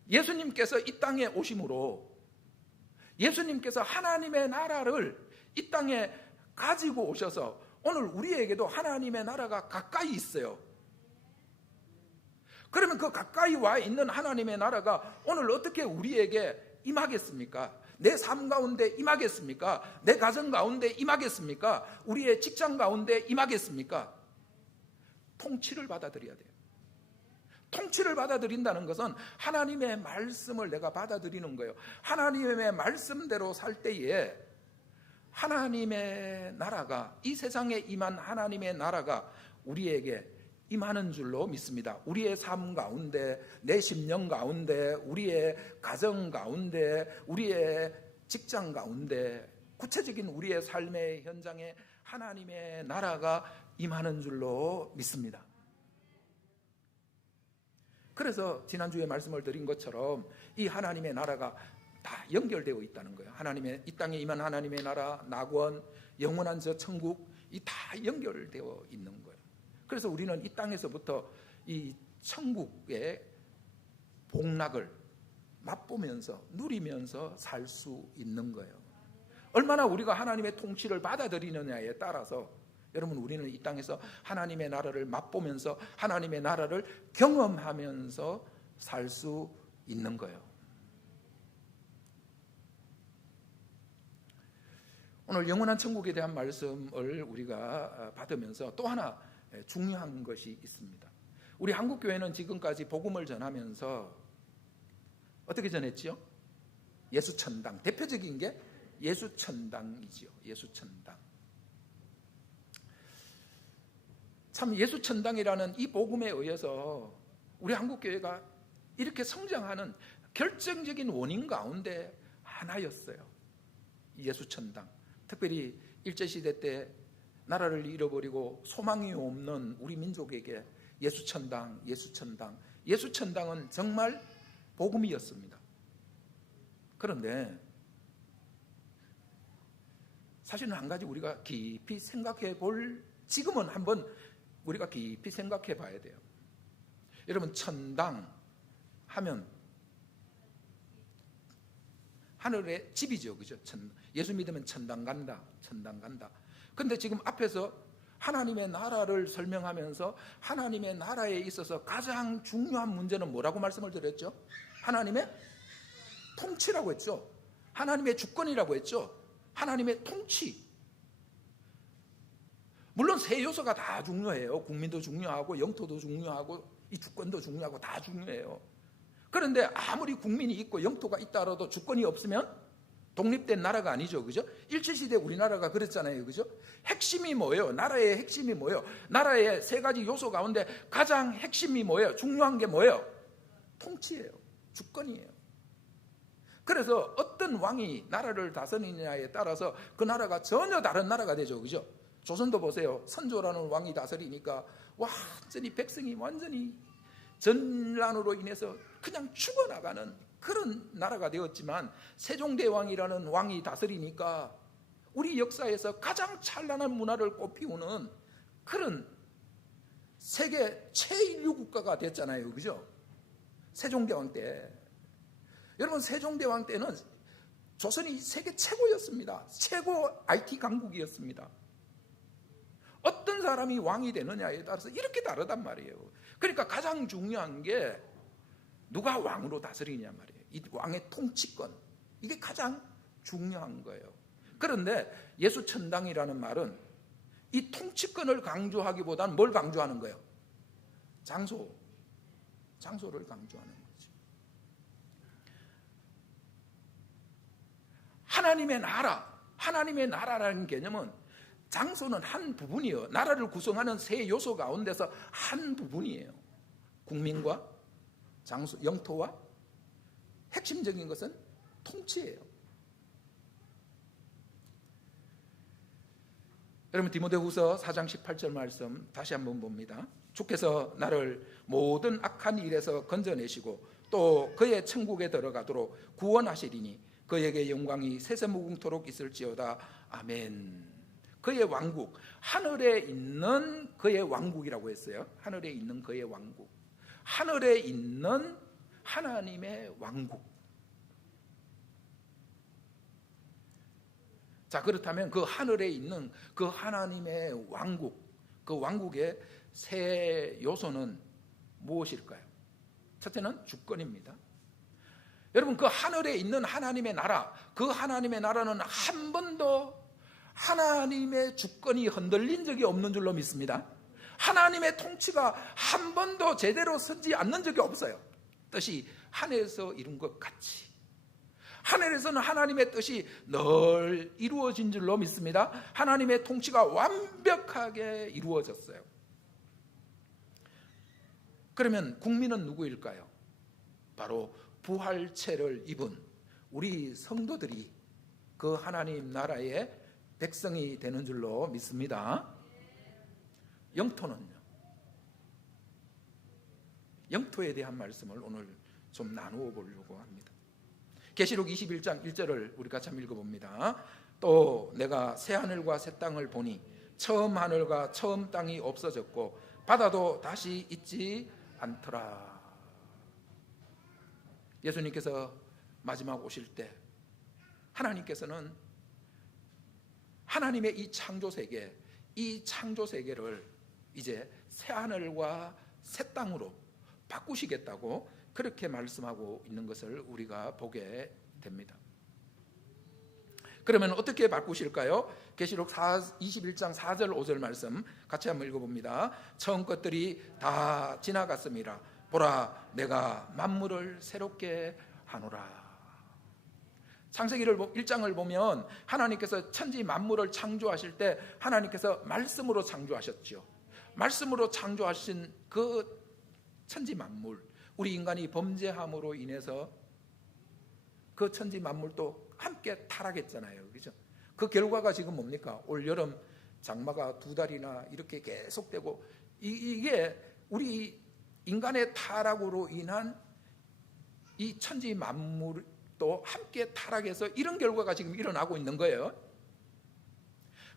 예수님께서 이 땅에 오심으로 예수님께서 하나님의 나라를 이 땅에 가지고 오셔서 오늘 우리에게도 하나님의 나라가 가까이 있어요. 그러면 그 가까이 와 있는 하나님의 나라가 오늘 어떻게 우리에게 임하겠습니까? 내 삶 가운데 임하겠습니까? 내 가정 가운데 임하겠습니까? 우리의 직장 가운데 임하겠습니까? 통치를 받아들여야 돼요. 통치를 받아들인다는 것은 하나님의 말씀을 내가 받아들이는 거예요. 하나님의 말씀대로 살 때에 하나님의 나라가, 이 세상에 임한 하나님의 나라가 우리에게 임하는 줄로 믿습니다. 우리의 삶 가운데, 내 심령 가운데, 우리의 가정 가운데, 우리의 직장 가운데, 구체적인 우리의 삶의 현장에 하나님의 나라가 임하는 줄로 믿습니다. 그래서 지난주에 말씀을 드린 것처럼 이 하나님의 나라가 다 연결되어 있다는 거예요. 하나님의, 이 땅에 임한 하나님의 나라, 낙원, 영원한 저 천국, 이 다 연결되어 있는 거예요. 그래서 우리는 이 땅에서부터 이 천국의 복락을 맛보면서 누리면서 살 수 있는 거예요. 얼마나 우리가 하나님의 통치를 받아들이느냐에 따라서 여러분 우리는 이 땅에서 하나님의 나라를 맛보면서 하나님의 나라를 경험하면서 살 수 있는 거예요. 오늘 영원한 천국에 대한 말씀을 우리가 받으면서 또 하나 중요한 것이 있습니다. 우리 한국교회는 지금까지 복음을 전하면서 어떻게 전했지요? 예수천당. 대표적인 게 예수천당이지요. 예수천당. 참 예수천당이라는 이 복음에 의해서 우리 한국교회가 이렇게 성장하는 결정적인 원인 가운데 하나였어요. 예수천당. 특별히 일제시대 때 나라를 잃어버리고 소망이 없는 우리 민족에게 예수천당, 예수천당. 예수천당은 정말 복음이었습니다. 그런데 사실은 한 가지 우리가 깊이 생각해 볼, 지금은 한번 우리가 깊이 생각해 봐야 돼요. 여러분 천당 하면 하늘의 집이죠, 그죠? 예수 믿으면 천당 간다, 천당 간다. 근데 지금 앞에서 하나님의 나라를 설명하면서 하나님의 나라에 있어서 가장 중요한 문제는 뭐라고 말씀을 드렸죠? 하나님의 통치라고 했죠. 하나님의 주권이라고 했죠. 하나님의 통치. 물론 세 요소가 다 중요해요. 국민도 중요하고 영토도 중요하고 이 주권도 중요하고 다 중요해요. 그런데 아무리 국민이 있고 영토가 있다 하더라도 주권이 없으면 독립된 나라가 아니죠, 그죠? 일제시대 우리나라가 그랬잖아요, 그죠? 핵심이 뭐예요? 나라의 핵심이 뭐예요? 나라의 세 가지 요소 가운데 가장 핵심이 뭐예요? 중요한 게 뭐예요? 통치예요, 주권이에요. 그래서 어떤 왕이 나라를 다스리느냐에 따라서 그 나라가 전혀 다른 나라가 되죠, 그죠? 조선도 보세요. 선조라는 왕이 다스리니까 완전히 백성이 완전히 전란으로 인해서 그냥 죽어나가는 그런 나라가 되었지만 세종대왕이라는 왕이 다스리니까 우리 역사에서 가장 찬란한 문화를 꽃피우는 그런 세계 최인류 국가가 됐잖아요, 그죠? 세종대왕 때. 여러분, 세종대왕 때는 조선이 세계 최고였습니다. 최고 IT 강국이었습니다. 어떤 사람이 왕이 되느냐에 따라서 이렇게 다르단 말이에요. 그러니까 가장 중요한 게 누가 왕으로 다스리냐 말이에요. 이 왕의 통치권, 이게 가장 중요한 거예요. 그런데 예수 천당이라는 말은 이 통치권을 강조하기보다는 뭘 강조하는 거예요? 장소를 강조하는 거죠. 하나님의 나라라는 개념은 장소는 한 부분이에요. 나라를 구성하는 세 요소 가운데서 한 부분이에요. 국민과 장소, 영토와 핵심적인 것은 통치예요. 여러분, 디모데후서 4장 18절 말씀 다시 한번 봅니다. 주께서 나를 모든 악한 일에서 건져내시고 또 그의 천국에 들어가도록 구원하시리니 그에게 영광이 세세무궁토록 있을지어다. 아멘. 그의 왕국, 하늘에 있는 그의 왕국이라고 했어요. 하늘에 있는 그의 왕국, 하늘에 있는 하나님의 왕국. 자, 그렇다면 그 하늘에 있는 그 하나님의 왕국, 그 왕국의 세 요소는 무엇일까요? 첫째는 주권입니다. 여러분, 그 하늘에 있는 하나님의 나라, 그 하나님의 나라는 한 번도 하나님의 주권이 흔들린 적이 없는 줄로 믿습니다. 하나님의 통치가 한 번도 제대로 서지 않는 적이 없어요. 뜻이 하늘에서 이룬 것 같이 하늘에서는 하나님의 뜻이 늘 이루어진 줄로 믿습니다. 하나님의 통치가 완벽하게 이루어졌어요. 그러면 국민은 누구일까요? 바로 부활체를 입은 우리 성도들이 그 하나님 나라의 백성이 되는 줄로 믿습니다. 영토는요? 영토에 대한 말씀을 오늘 좀 나누어 보려고 합니다. 계시록 21장 1절을 우리 같이 한번 읽어봅니다. 또 내가 새 하늘과 새 땅을 보니 처음 하늘과 처음 땅이 없어졌고 바다도 다시 있지 않더라. 예수님께서 마지막 오실 때 하나님께서는 하나님의 이 창조 세계를 이제 새 하늘과 새 땅으로 바꾸시겠다고 그렇게 말씀하고 있는 것을 우리가 보게 됩니다. 그러면 어떻게 바꾸실까요? 계시록 21장 4절 5절 말씀 같이 한번 읽어봅니다. 처음 것들이 다 지나갔음이라. 보라, 내가 만물을 새롭게 하노라. 창세기를 1장을 보면 하나님께서 천지 만물을 창조하실 때 하나님께서 말씀으로 창조하셨죠. 말씀으로 창조하신 그 천지 만물, 우리 인간이 범죄함으로 인해서 그 천지 만물도 함께 타락했잖아요, 그죠? 그 결과가 지금 뭡니까? 올 여름 장마가 2달이나 이렇게 계속되고 이게 우리 인간의 타락으로 인한 이 천지 만물도 함께 타락해서 이런 결과가 지금 일어나고 있는 거예요.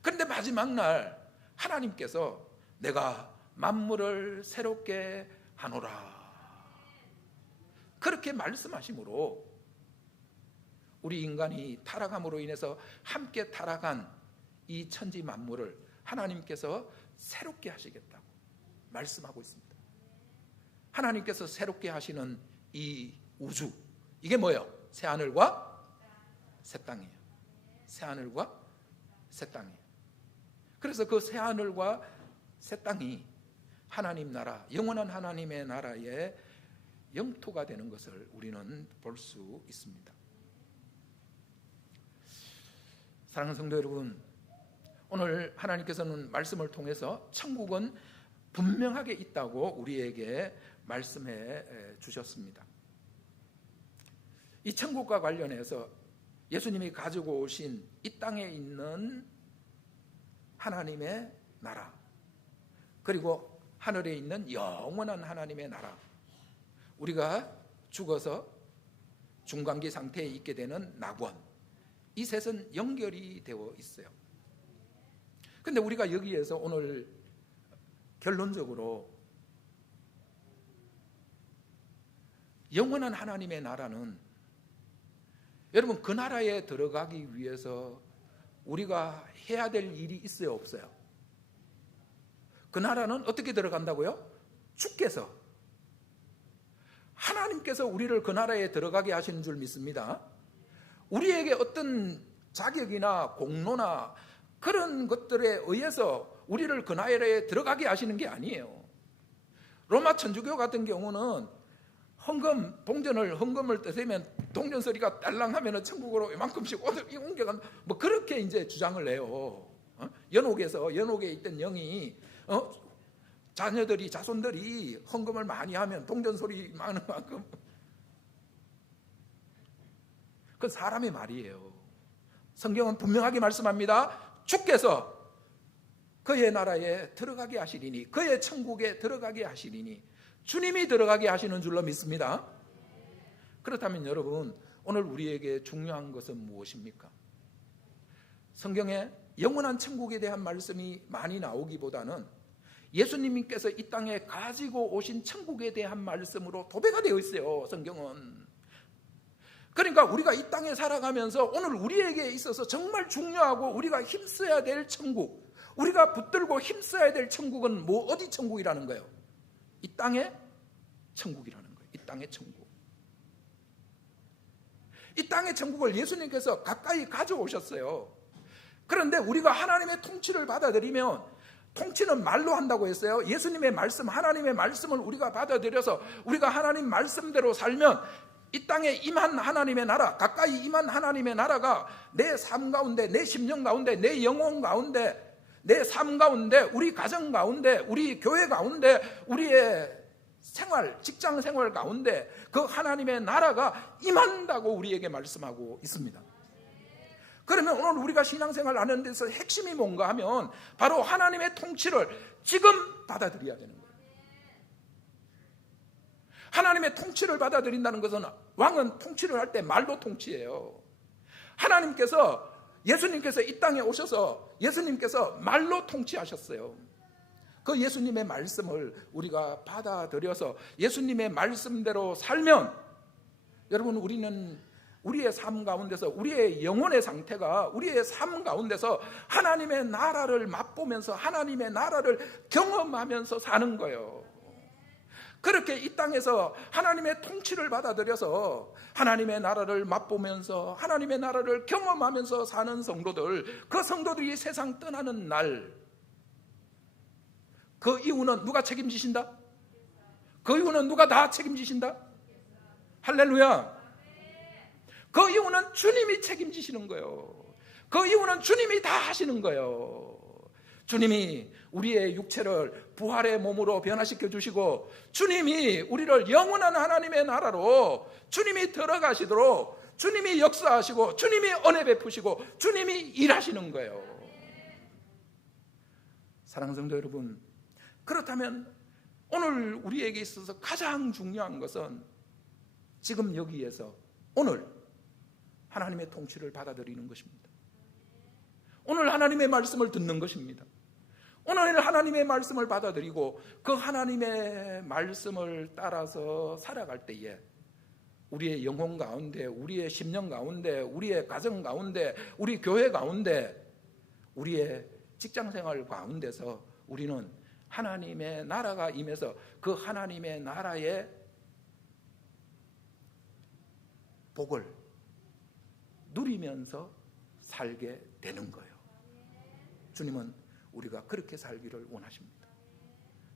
그런데 마지막 날 하나님께서 내가 만물을 새롭게 하노라 그렇게 말씀하심으로 우리 인간이 타락함으로 인해서 함께 타락한 이 천지 만물을 하나님께서 새롭게 하시겠다고 말씀하고 있습니다. 하나님께서 새롭게 하시는 이 우주, 이게 뭐예요? 새하늘과 새 땅이에요. 새하늘과 새 땅이에요. 그래서 그 새하늘과 새 땅이 하나님 나라, 영원한 하나님의 나라의 영토가 되는 것을 우리는 볼 수 있습니다. 사랑하는 성도 여러분, 오늘 하나님께서는 말씀을 통해서 천국은 분명하게 있다고 우리에게 말씀해 주셨습니다. 이 천국과 관련해서 예수님이 가지고 오신 이 땅에 있는 하나님의 나라, 그리고 하늘에 있는 영원한 하나님의 나라, 우리가 죽어서 중간기 상태에 있게 되는 낙원, 이 셋은 연결이 되어 있어요. 그런데 우리가 여기에서 오늘 결론적으로 영원한 하나님의 나라는, 여러분, 그 나라에 들어가기 위해서 우리가 해야 될 일이 있어요, 없어요? 그 나라는 어떻게 들어간다고요? 주께서, 하나님께서 우리를 그 나라에 들어가게 하시는 줄 믿습니다. 우리에게 어떤 자격이나 공로나 그런 것들에 의해서 우리를 그 나라에 들어가게 하시는 게 아니에요. 로마 천주교 같은 경우는 헌금을 떼면 동전 소리가 딸랑하면 천국으로 이만큼씩 옮겨간, 뭐 그렇게 이제 주장을 해요. 연옥에 있던 영이 자손들이 헌금을 많이 하면 동전 소리 많은 만큼, 그건 사람의 말이에요. 성경은 분명하게 말씀합니다. 주께서 그의 나라에 들어가게 하시리니, 그의 천국에 들어가게 하시리니, 주님이 들어가게 하시는 줄로 믿습니다. 그렇다면 여러분, 오늘 우리에게 중요한 것은 무엇입니까? 성경에 영원한 천국에 대한 말씀이 많이 나오기보다는 예수님께서 이 땅에 가지고 오신 천국에 대한 말씀으로 도배가 되어 있어요, 성경은. 그러니까 우리가 이 땅에 살아가면서 오늘 우리에게 있어서 정말 중요하고 우리가 힘써야 될 천국, 우리가 붙들고 힘써야 될 천국은 어디 천국이라는 거예요? 이 땅의 천국이라는 거예요. 이 땅의 천국. 이 땅의 천국을 예수님께서 가까이 가져오셨어요. 그런데 우리가 하나님의 통치를 받아들이면, 통치는 말로 한다고 했어요. 예수님의 말씀, 하나님의 말씀을 우리가 받아들여서 우리가 하나님 말씀대로 살면 이 땅에 임한 하나님의 나라, 가까이 임한 하나님의 나라가 내 삶 가운데, 내 심령 가운데, 내 영혼 가운데, 내 삶 가운데, 우리 가정 가운데, 우리 교회 가운데, 우리의 생활, 직장 생활 가운데 그 하나님의 나라가 임한다고 우리에게 말씀하고 있습니다. 그러면 오늘 우리가 신앙생활 하는 데서 핵심이 뭔가 하면 바로 하나님의 통치를 지금 받아들여야 되는 거예요. 하나님의 통치를 받아들인다는 것은, 왕은 통치를 할 때 말로 통치해요. 하나님께서, 예수님께서 이 땅에 오셔서 예수님께서 말로 통치하셨어요. 그 예수님의 말씀을 우리가 받아들여서 예수님의 말씀대로 살면, 여러분, 우리는 우리의 삶 가운데서, 우리의 영혼의 상태가 우리의 삶 가운데서 하나님의 나라를 맛보면서 하나님의 나라를 경험하면서 사는 거예요. 그렇게 이 땅에서 하나님의 통치를 받아들여서 하나님의 나라를 맛보면서 하나님의 나라를 경험하면서 사는 성도들, 그 성도들이 세상 떠나는 날, 그 이유는 누가 책임지신다? 그 이유는 누가 다 책임지신다? 할렐루야. 그 이유는 주님이 책임지시는 거예요. 그 이유는 주님이 다 하시는 거예요. 주님이 우리의 육체를 부활의 몸으로 변화시켜 주시고, 주님이 우리를 영원한 하나님의 나라로 주님이 들어가시도록 주님이 역사하시고, 주님이 은혜 베푸시고, 주님이 일하시는 거예요. 사랑하는 성도 여러분, 그렇다면 오늘 우리에게 있어서 가장 중요한 것은 지금 여기에서 오늘 하나님의 통치를 받아들이는 것입니다. 오늘 하나님의 말씀을 듣는 것입니다. 오늘 하나님의 말씀을 받아들이고 그 하나님의 말씀을 따라서 살아갈 때에 우리의 영혼 가운데, 우리의 심령 가운데, 우리의 가정 가운데, 우리 교회 가운데, 우리의 직장생활 가운데서 우리는 하나님의 나라가 임해서 그 하나님의 나라의 복을 누리면서 살게 되는 거예요. 주님은 우리가 그렇게 살기를 원하십니다.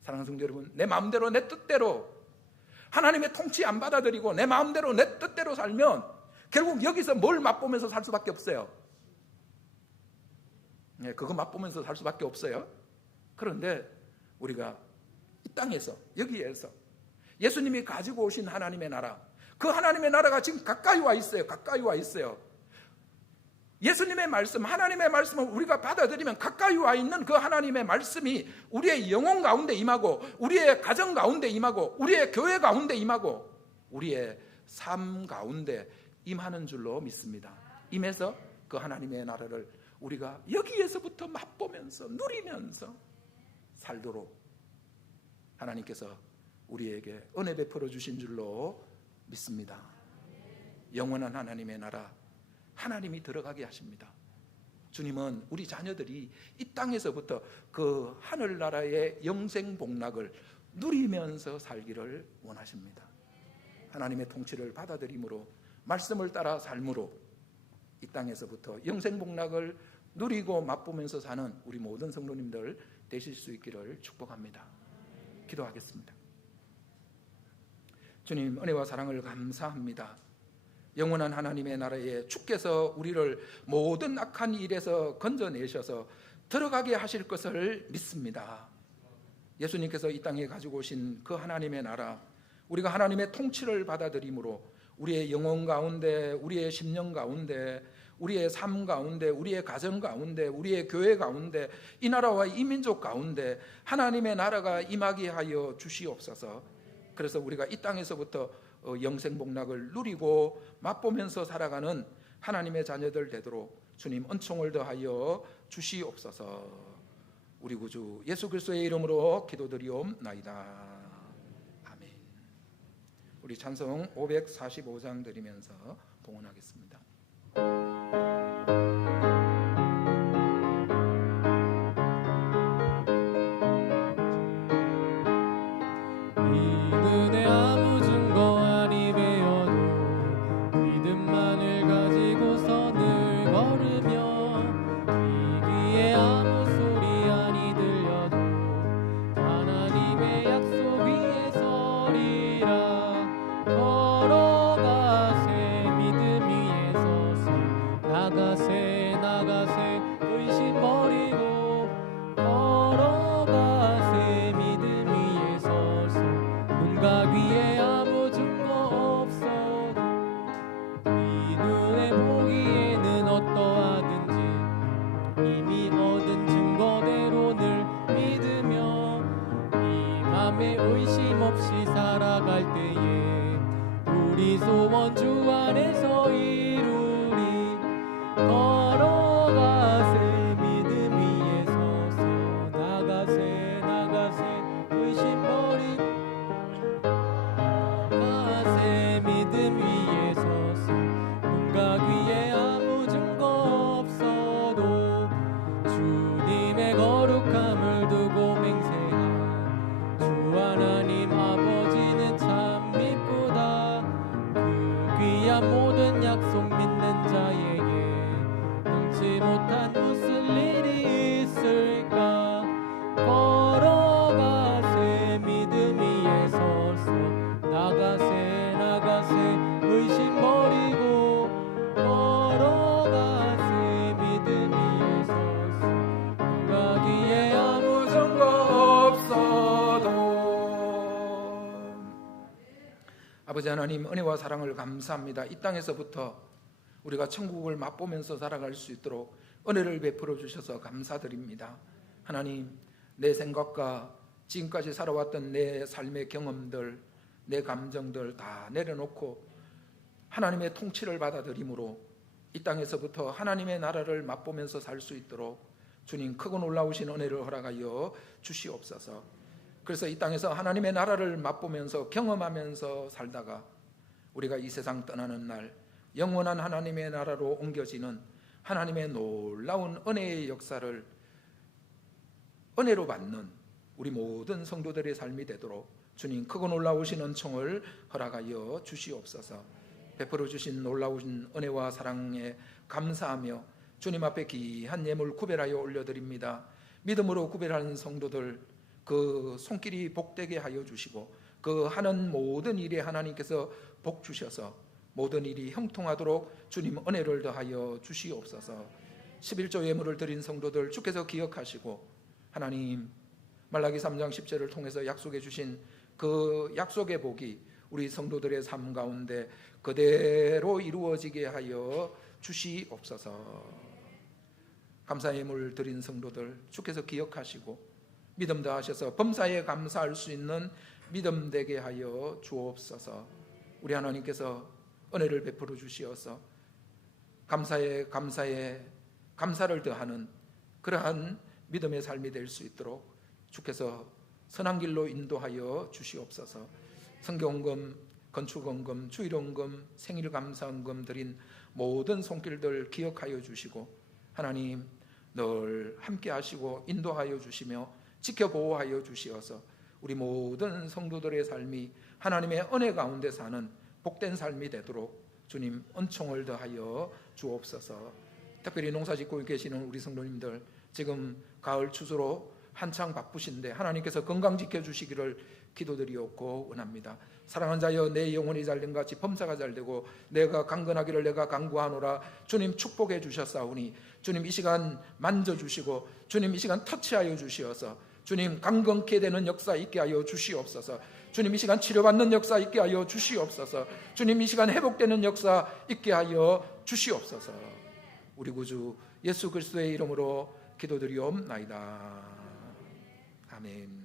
사랑하는 성도 여러분, 내 마음대로 내 뜻대로 하나님의 통치 안 받아들이고 내 마음대로 내 뜻대로 살면 결국 여기서 뭘 맛보면서 살 수밖에 없어요. 그거 맛보면서 살 수밖에 없어요. 그런데 우리가 이 땅에서, 여기에서 예수님이 가지고 오신 하나님의 나라, 그 하나님의 나라가 지금 가까이 와 있어요. 가까이 와 있어요. 예수님의 말씀, 하나님의 말씀을 우리가 받아들이면 가까이 와 있는 그 하나님의 말씀이 우리의 영혼 가운데 임하고, 우리의 가정 가운데 임하고, 우리의 교회 가운데 임하고, 우리의 삶 가운데 임하는 줄로 믿습니다. 임해서 그 하나님의 나라를 우리가 여기에서부터 맛보면서 누리면서 살도록 하나님께서 우리에게 은혜 베풀어 주신 줄로 믿습니다. 영원한 하나님의 나라, 하나님이 들어가게 하십니다. 주님은 우리 자녀들이 이 땅에서부터 그 하늘나라의 영생 복락을 누리면서 살기를 원하십니다. 하나님의 통치를 받아들임으로, 말씀을 따라 삶으로 이 땅에서부터 영생 복락을 누리고 맛보면서 사는 우리 모든 성도님들 되실 수 있기를 축복합니다. 기도하겠습니다. 주님, 은혜와 사랑을 감사합니다. 영원한 하나님의 나라에 주께서 우리를 모든 악한 일에서 건져내셔서 들어가게 하실 것을 믿습니다. 예수님께서 이 땅에 가지고 오신 그 하나님의 나라, 우리가 하나님의 통치를 받아들임으로 우리의 영혼 가운데, 우리의 심령 가운데, 우리의 삶 가운데, 우리의 가정 가운데, 우리의 교회 가운데, 이 나라와 이 민족 가운데 하나님의 나라가 임하게 하여 주시옵소서. 그래서 우리가 이 땅에서부터 영생복락을 누리고 맛보면서 살아가는 하나님의 자녀들 되도록 주님 은총을 더하여 주시옵소서. 우리 구주 예수 그리스도의 이름으로 기도드리옵나이다. 아멘. 우리 찬송 545장 드리면서 봉헌하겠습니다. 이눈에 아무 증거 아니 배어도 믿음만을 가지고서 늘 걸으며 이 귀에 아무 소리 아니 들려도 하나님의 약속 위에 서리라. 걸어가세 믿음 위에 서서 나가세 나가세 의심 버리고 걸어가세 믿음 위에 서서 눈과 귀에 아무 증거 없어도 이 눈에 보기에는 어떠하든지 이미 얻은 증거대로 늘 믿으며 이 맘에 의심 없이 살아갈 때에 우리 소원 주 안에서 이루리. 걸어가세 믿음 위에 서서 나가세 나가세 의심 버리고 가세 믿음 위에 서서 눈과 귀에 아무 증거 없어도 주님의 거룩함을 두고 맹세한 주 하나님 아버지는 참 미쁘다. 그 귀한 모든 약속 믿는 자에게 능치 못한 무슨 일이 있을까. 걸어가세 믿음 위에 서서 나가세 나가세 의심 버리고 걸어가세 믿음 위에 서서 눈과 귀에 아무 증거 없어도. 아버지 하나님, 은혜와 사랑을 감사합니다. 이 땅에서부터 우리가 천국을 맛보면서 살아갈 수 있도록 은혜를 베풀어 주셔서 감사드립니다. 하나님, 내 생각과 지금까지 살아왔던 내 삶의 경험들, 내 감정들 다 내려놓고 하나님의 통치를 받아들임으로 이 땅에서부터 하나님의 나라를 맛보면서 살 수 있도록 주님 크고 놀라우신 은혜를 허락하여 주시옵소서. 그래서 이 땅에서 하나님의 나라를 맛보면서 경험하면서 살다가 우리가 이 세상 떠나는 날 영원한 하나님의 나라로 옮겨지는 하나님의 놀라운 은혜의 역사를 은혜로 받는 우리 모든 성도들의 삶이 되도록 주님 크고 놀라우신 은총을 허락하여 주시옵소서. 베풀어 주신 놀라우신 은혜와 사랑에 감사하며 주님 앞에 귀한 예물 구별하여 올려드립니다. 믿음으로 구별하는 성도들 그 손길이 복되게 하여 주시고 그 하는 모든 일에 하나님께서 복 주셔서 모든 일이 형통하도록 주님 은혜를 더하여 주시옵소서. 11조 예물을 드린 성도들 주께서 기억하시고 하나님 말라기 3장 10절을 통해서 약속해 주신 그 약속의 복이 우리 성도들의 삶 가운데 그대로 이루어지게 하여 주시옵소서. 감사의 예물 드린 성도들 주께서 기억하시고 믿음 더하셔서 범사에 감사할 수 있는 믿음 되게 하여 주옵소서. 우리 하나님께서 은혜를 베풀어 주시어서 감사에 감사를 더하는 그러한 믿음의 삶이 될 수 있도록 주께서 선한 길로 인도하여 주시옵소서. 성경헌금, 건축헌금, 주일헌금, 생일감사헌금 드린 모든 손길들 기억하여 주시고 하나님 늘 함께 하시고 인도하여 주시며 지켜보호하여 주시어서 우리 모든 성도들의 삶이 하나님의 은혜 가운데 사는 복된 삶이 되도록 주님 은총을 더하여 주옵소서. 특별히 농사짓고 계시는 우리 성도님들 지금 가을 추수로 한창 바쁘신데 하나님께서 건강 지켜주시기를 기도드리옵고 원합니다. 사랑하는 자여 내 영혼이 잘된 같이 범사가 잘되고 내가 강건하기를 내가 간구하노라. 주님 축복해 주셨사오니 주님 이 시간 만져주시고 주님 이 시간 터치하여 주시어서 주님 강건케 되는 역사 있게 하여 주시옵소서. 주님 이 시간 치료받는 역사 있게 하여 주시옵소서. 주님 이 시간 회복되는 역사 있게 하여 주시옵소서. 우리 구주 예수 그리스도의 이름으로 기도드리옵나이다. 아멘.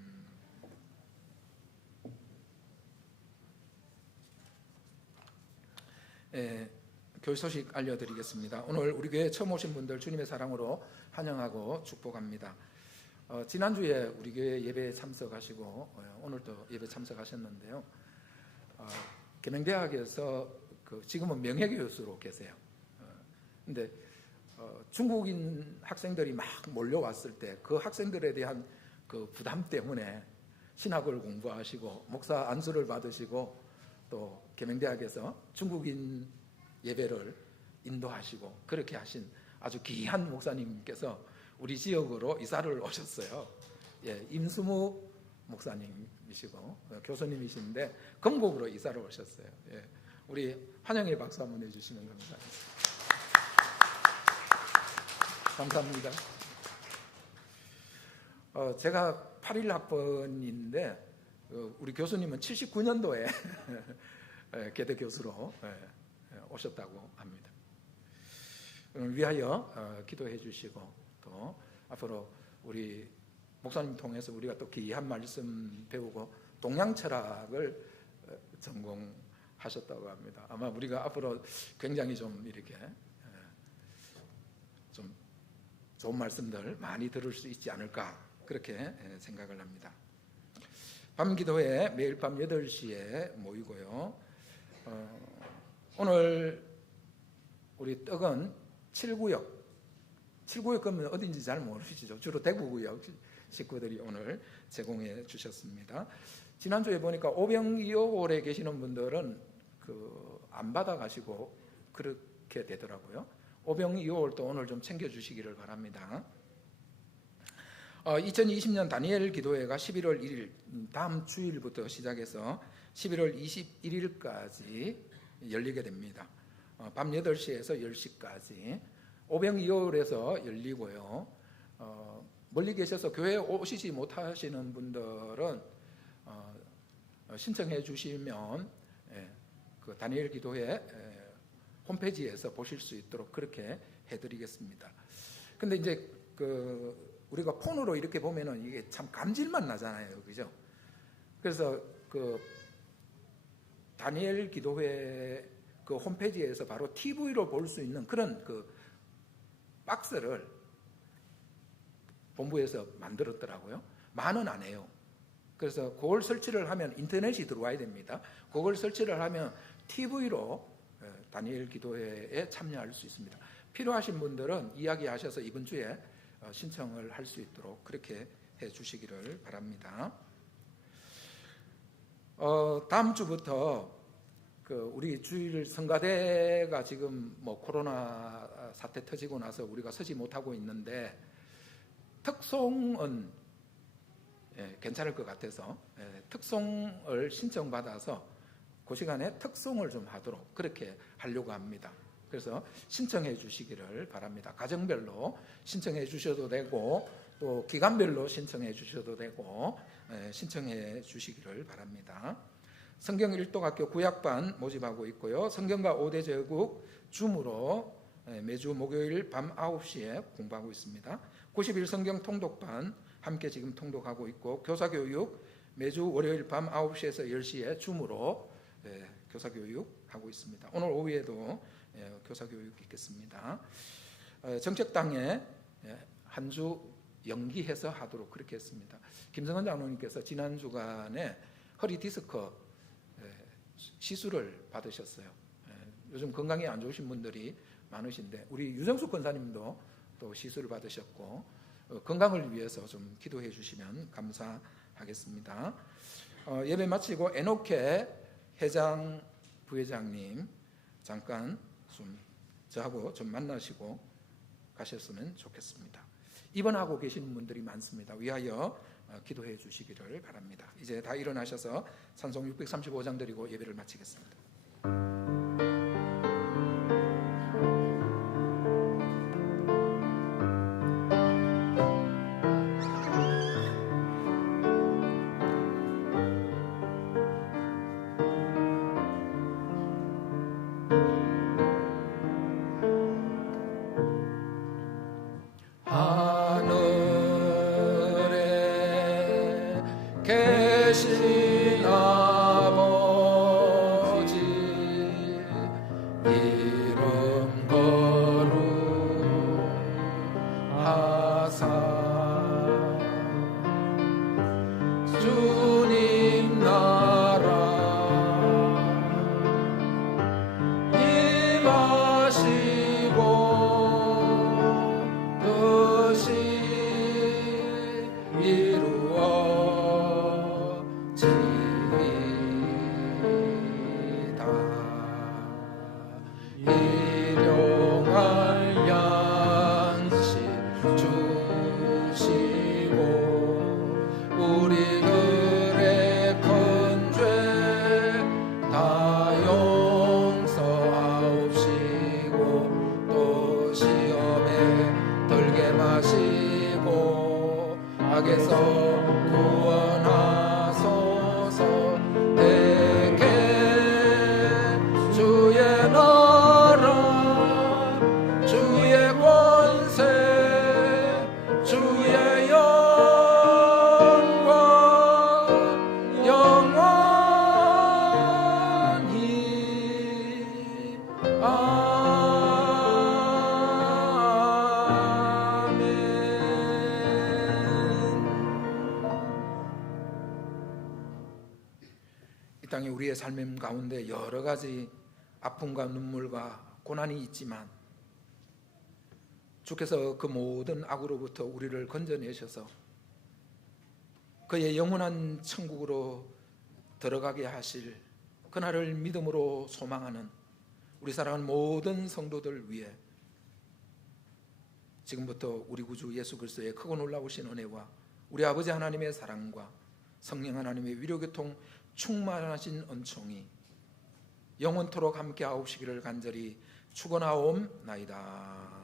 교회 소식 알려드리겠습니다. 오늘 우리 교회 처음 오신 분들 주님의 사랑으로 환영하고 축복합니다. 지난주에 우리 교회 예배에 참석하시고 오늘도 예배 참석하셨는데요. 계명대학에서 지금은 명예교수로 계세요. 근데 중국인 학생들이 막 몰려왔을 때 그 학생들에 대한 그 부담 때문에 신학을 공부하시고 목사 안수를 받으시고 또 계명대학에서 중국인 예배를 인도하시고 그렇게 하신 아주 귀한 목사님께서 우리 지역으로 이사를 오셨어요. 임수무 목사님이시고 교수님이신데 건국으로 이사를 오셨어요. 우리 환영의 박수 한번 해주시면 감사하겠습니다. 감사합니다. 제가 81학번인데 우리 교수님은 79년도에 계대 교수로 오셨다고 합니다. 위하여 기도해 주시고 또 앞으로 우리 목사님 통해서 우리가 또 귀한 말씀 배우고 동양 철학을 전공하셨다고 합니다. 아마 우리가 앞으로 굉장히 좀 이렇게 좀 좋은 말씀들 많이 들을 수 있지 않을까 그렇게 생각을 합니다. 밤기도회 매일 밤 8시에 모이고요. 오늘 우리 떡은 7구역 그러면 어딘지 잘 모르시죠? 주로 대구구역 식구들이 오늘 제공해 주셨습니다. 지난주에 보니까 오병이어홀에 계시는 분들은 안 받아가시고 그렇게 되더라고요. 오병이어홀도 오늘 좀 챙겨주시기를 바랍니다. 2020년 다니엘 기도회가 11월 1일 다음 주일부터 시작해서 11월 21일까지 열리게 됩니다. 밤 8시에서 10시까지 오병이어홀에서 열리고요. 멀리 계셔서 교회에 오시지 못하시는 분들은 신청해 주시면 그 다니엘 기도회 홈페이지에서 보실 수 있도록 그렇게 해드리겠습니다. 근데 이제 우리가 폰으로 이렇게 보면은 이게 참 감질만 나잖아요, 그죠? 그래서 다니엘 기도회 홈페이지에서 바로 TV로 볼 수 있는 그런 박스를 본부에서 만들었더라고요. 만원 안 해요. 그래서 그걸 설치를 하면 인터넷이 들어와야 됩니다. 그걸 설치를 하면 TV로 다니엘 기도회에 참여할 수 있습니다. 필요하신 분들은 이야기하셔서 이번 주에 신청을 할 수 있도록 그렇게 해 주시기를 바랍니다. 다음 주부터 우리 주일 성가대가 지금 뭐 코로나 사태 터지고 나서 우리가 서지 못하고 있는데 특송은 괜찮을 것 같아서 특송을 신청받아서 그 시간에 특송을 좀 하도록 그렇게 하려고 합니다. 그래서 신청해 주시기를 바랍니다. 가정별로 신청해 주셔도 되고 또 기간별로 신청해 주셔도 되고 신청해 주시기를 바랍니다. 성경 1도학교 구약반 모집하고 있고요. 성경과 5대 제국 줌으로 매주 목요일 밤 9시에 공부하고 있습니다. 90일 성경 통독반 함께 지금 통독하고 있고 교사교육 매주 월요일 밤 9시에서 10시에 줌으로 교사교육 하고 있습니다. 오늘 오후에도 교사교육 있겠습니다. 정책당에 한 주 연기해서 하도록 그렇게 했습니다. 김성헌 장로님께서 지난 주간에 허리 디스크 시술을 받으셨어요. 요즘 건강이 안 좋으신 분들이 많으신데 우리 유정숙 권사님도 또 시술을 받으셨고 건강을 위해서 좀 기도해 주시면 감사하겠습니다. 예배 마치고 에노케 회장 부회장님 잠깐 좀 저하고 좀 만나시고 가셨으면 좋겠습니다. 입원하고 계시는 분들이 많습니다. 위하여 기도해 주시기를 바랍니다. 이제 다 일어나셔서 찬송 635장 드리고 예배를 마치겠습니다. 계신 아버지 이름 거룩하사 주님 나라 임하시고 뜻이 일용할 양식 주시고 우리들의 큰 죄 다 용서하옵시고 또 시험에 들게 마시고 악에서 구원하소서. 내게 주의 나라 주의 권세 주의 영광 영원히 이 땅에 우리의 삶 가운데 여러 가지 아픔과 눈물과 고난이 있지만 주께서 그 모든 악으로부터 우리를 건져내셔서 그의 영원한 천국으로 들어가게 하실 그날을 믿음으로 소망하는 우리 사랑하는 모든 성도들 위해 지금부터 우리 구주 예수 그리스도의 크고 놀라우신 은혜와 우리 아버지 하나님의 사랑과 성령 하나님의 위로교통 충만하신 은총이 영원토록 함께 하옵시기를 간절히 축원하옵나이다.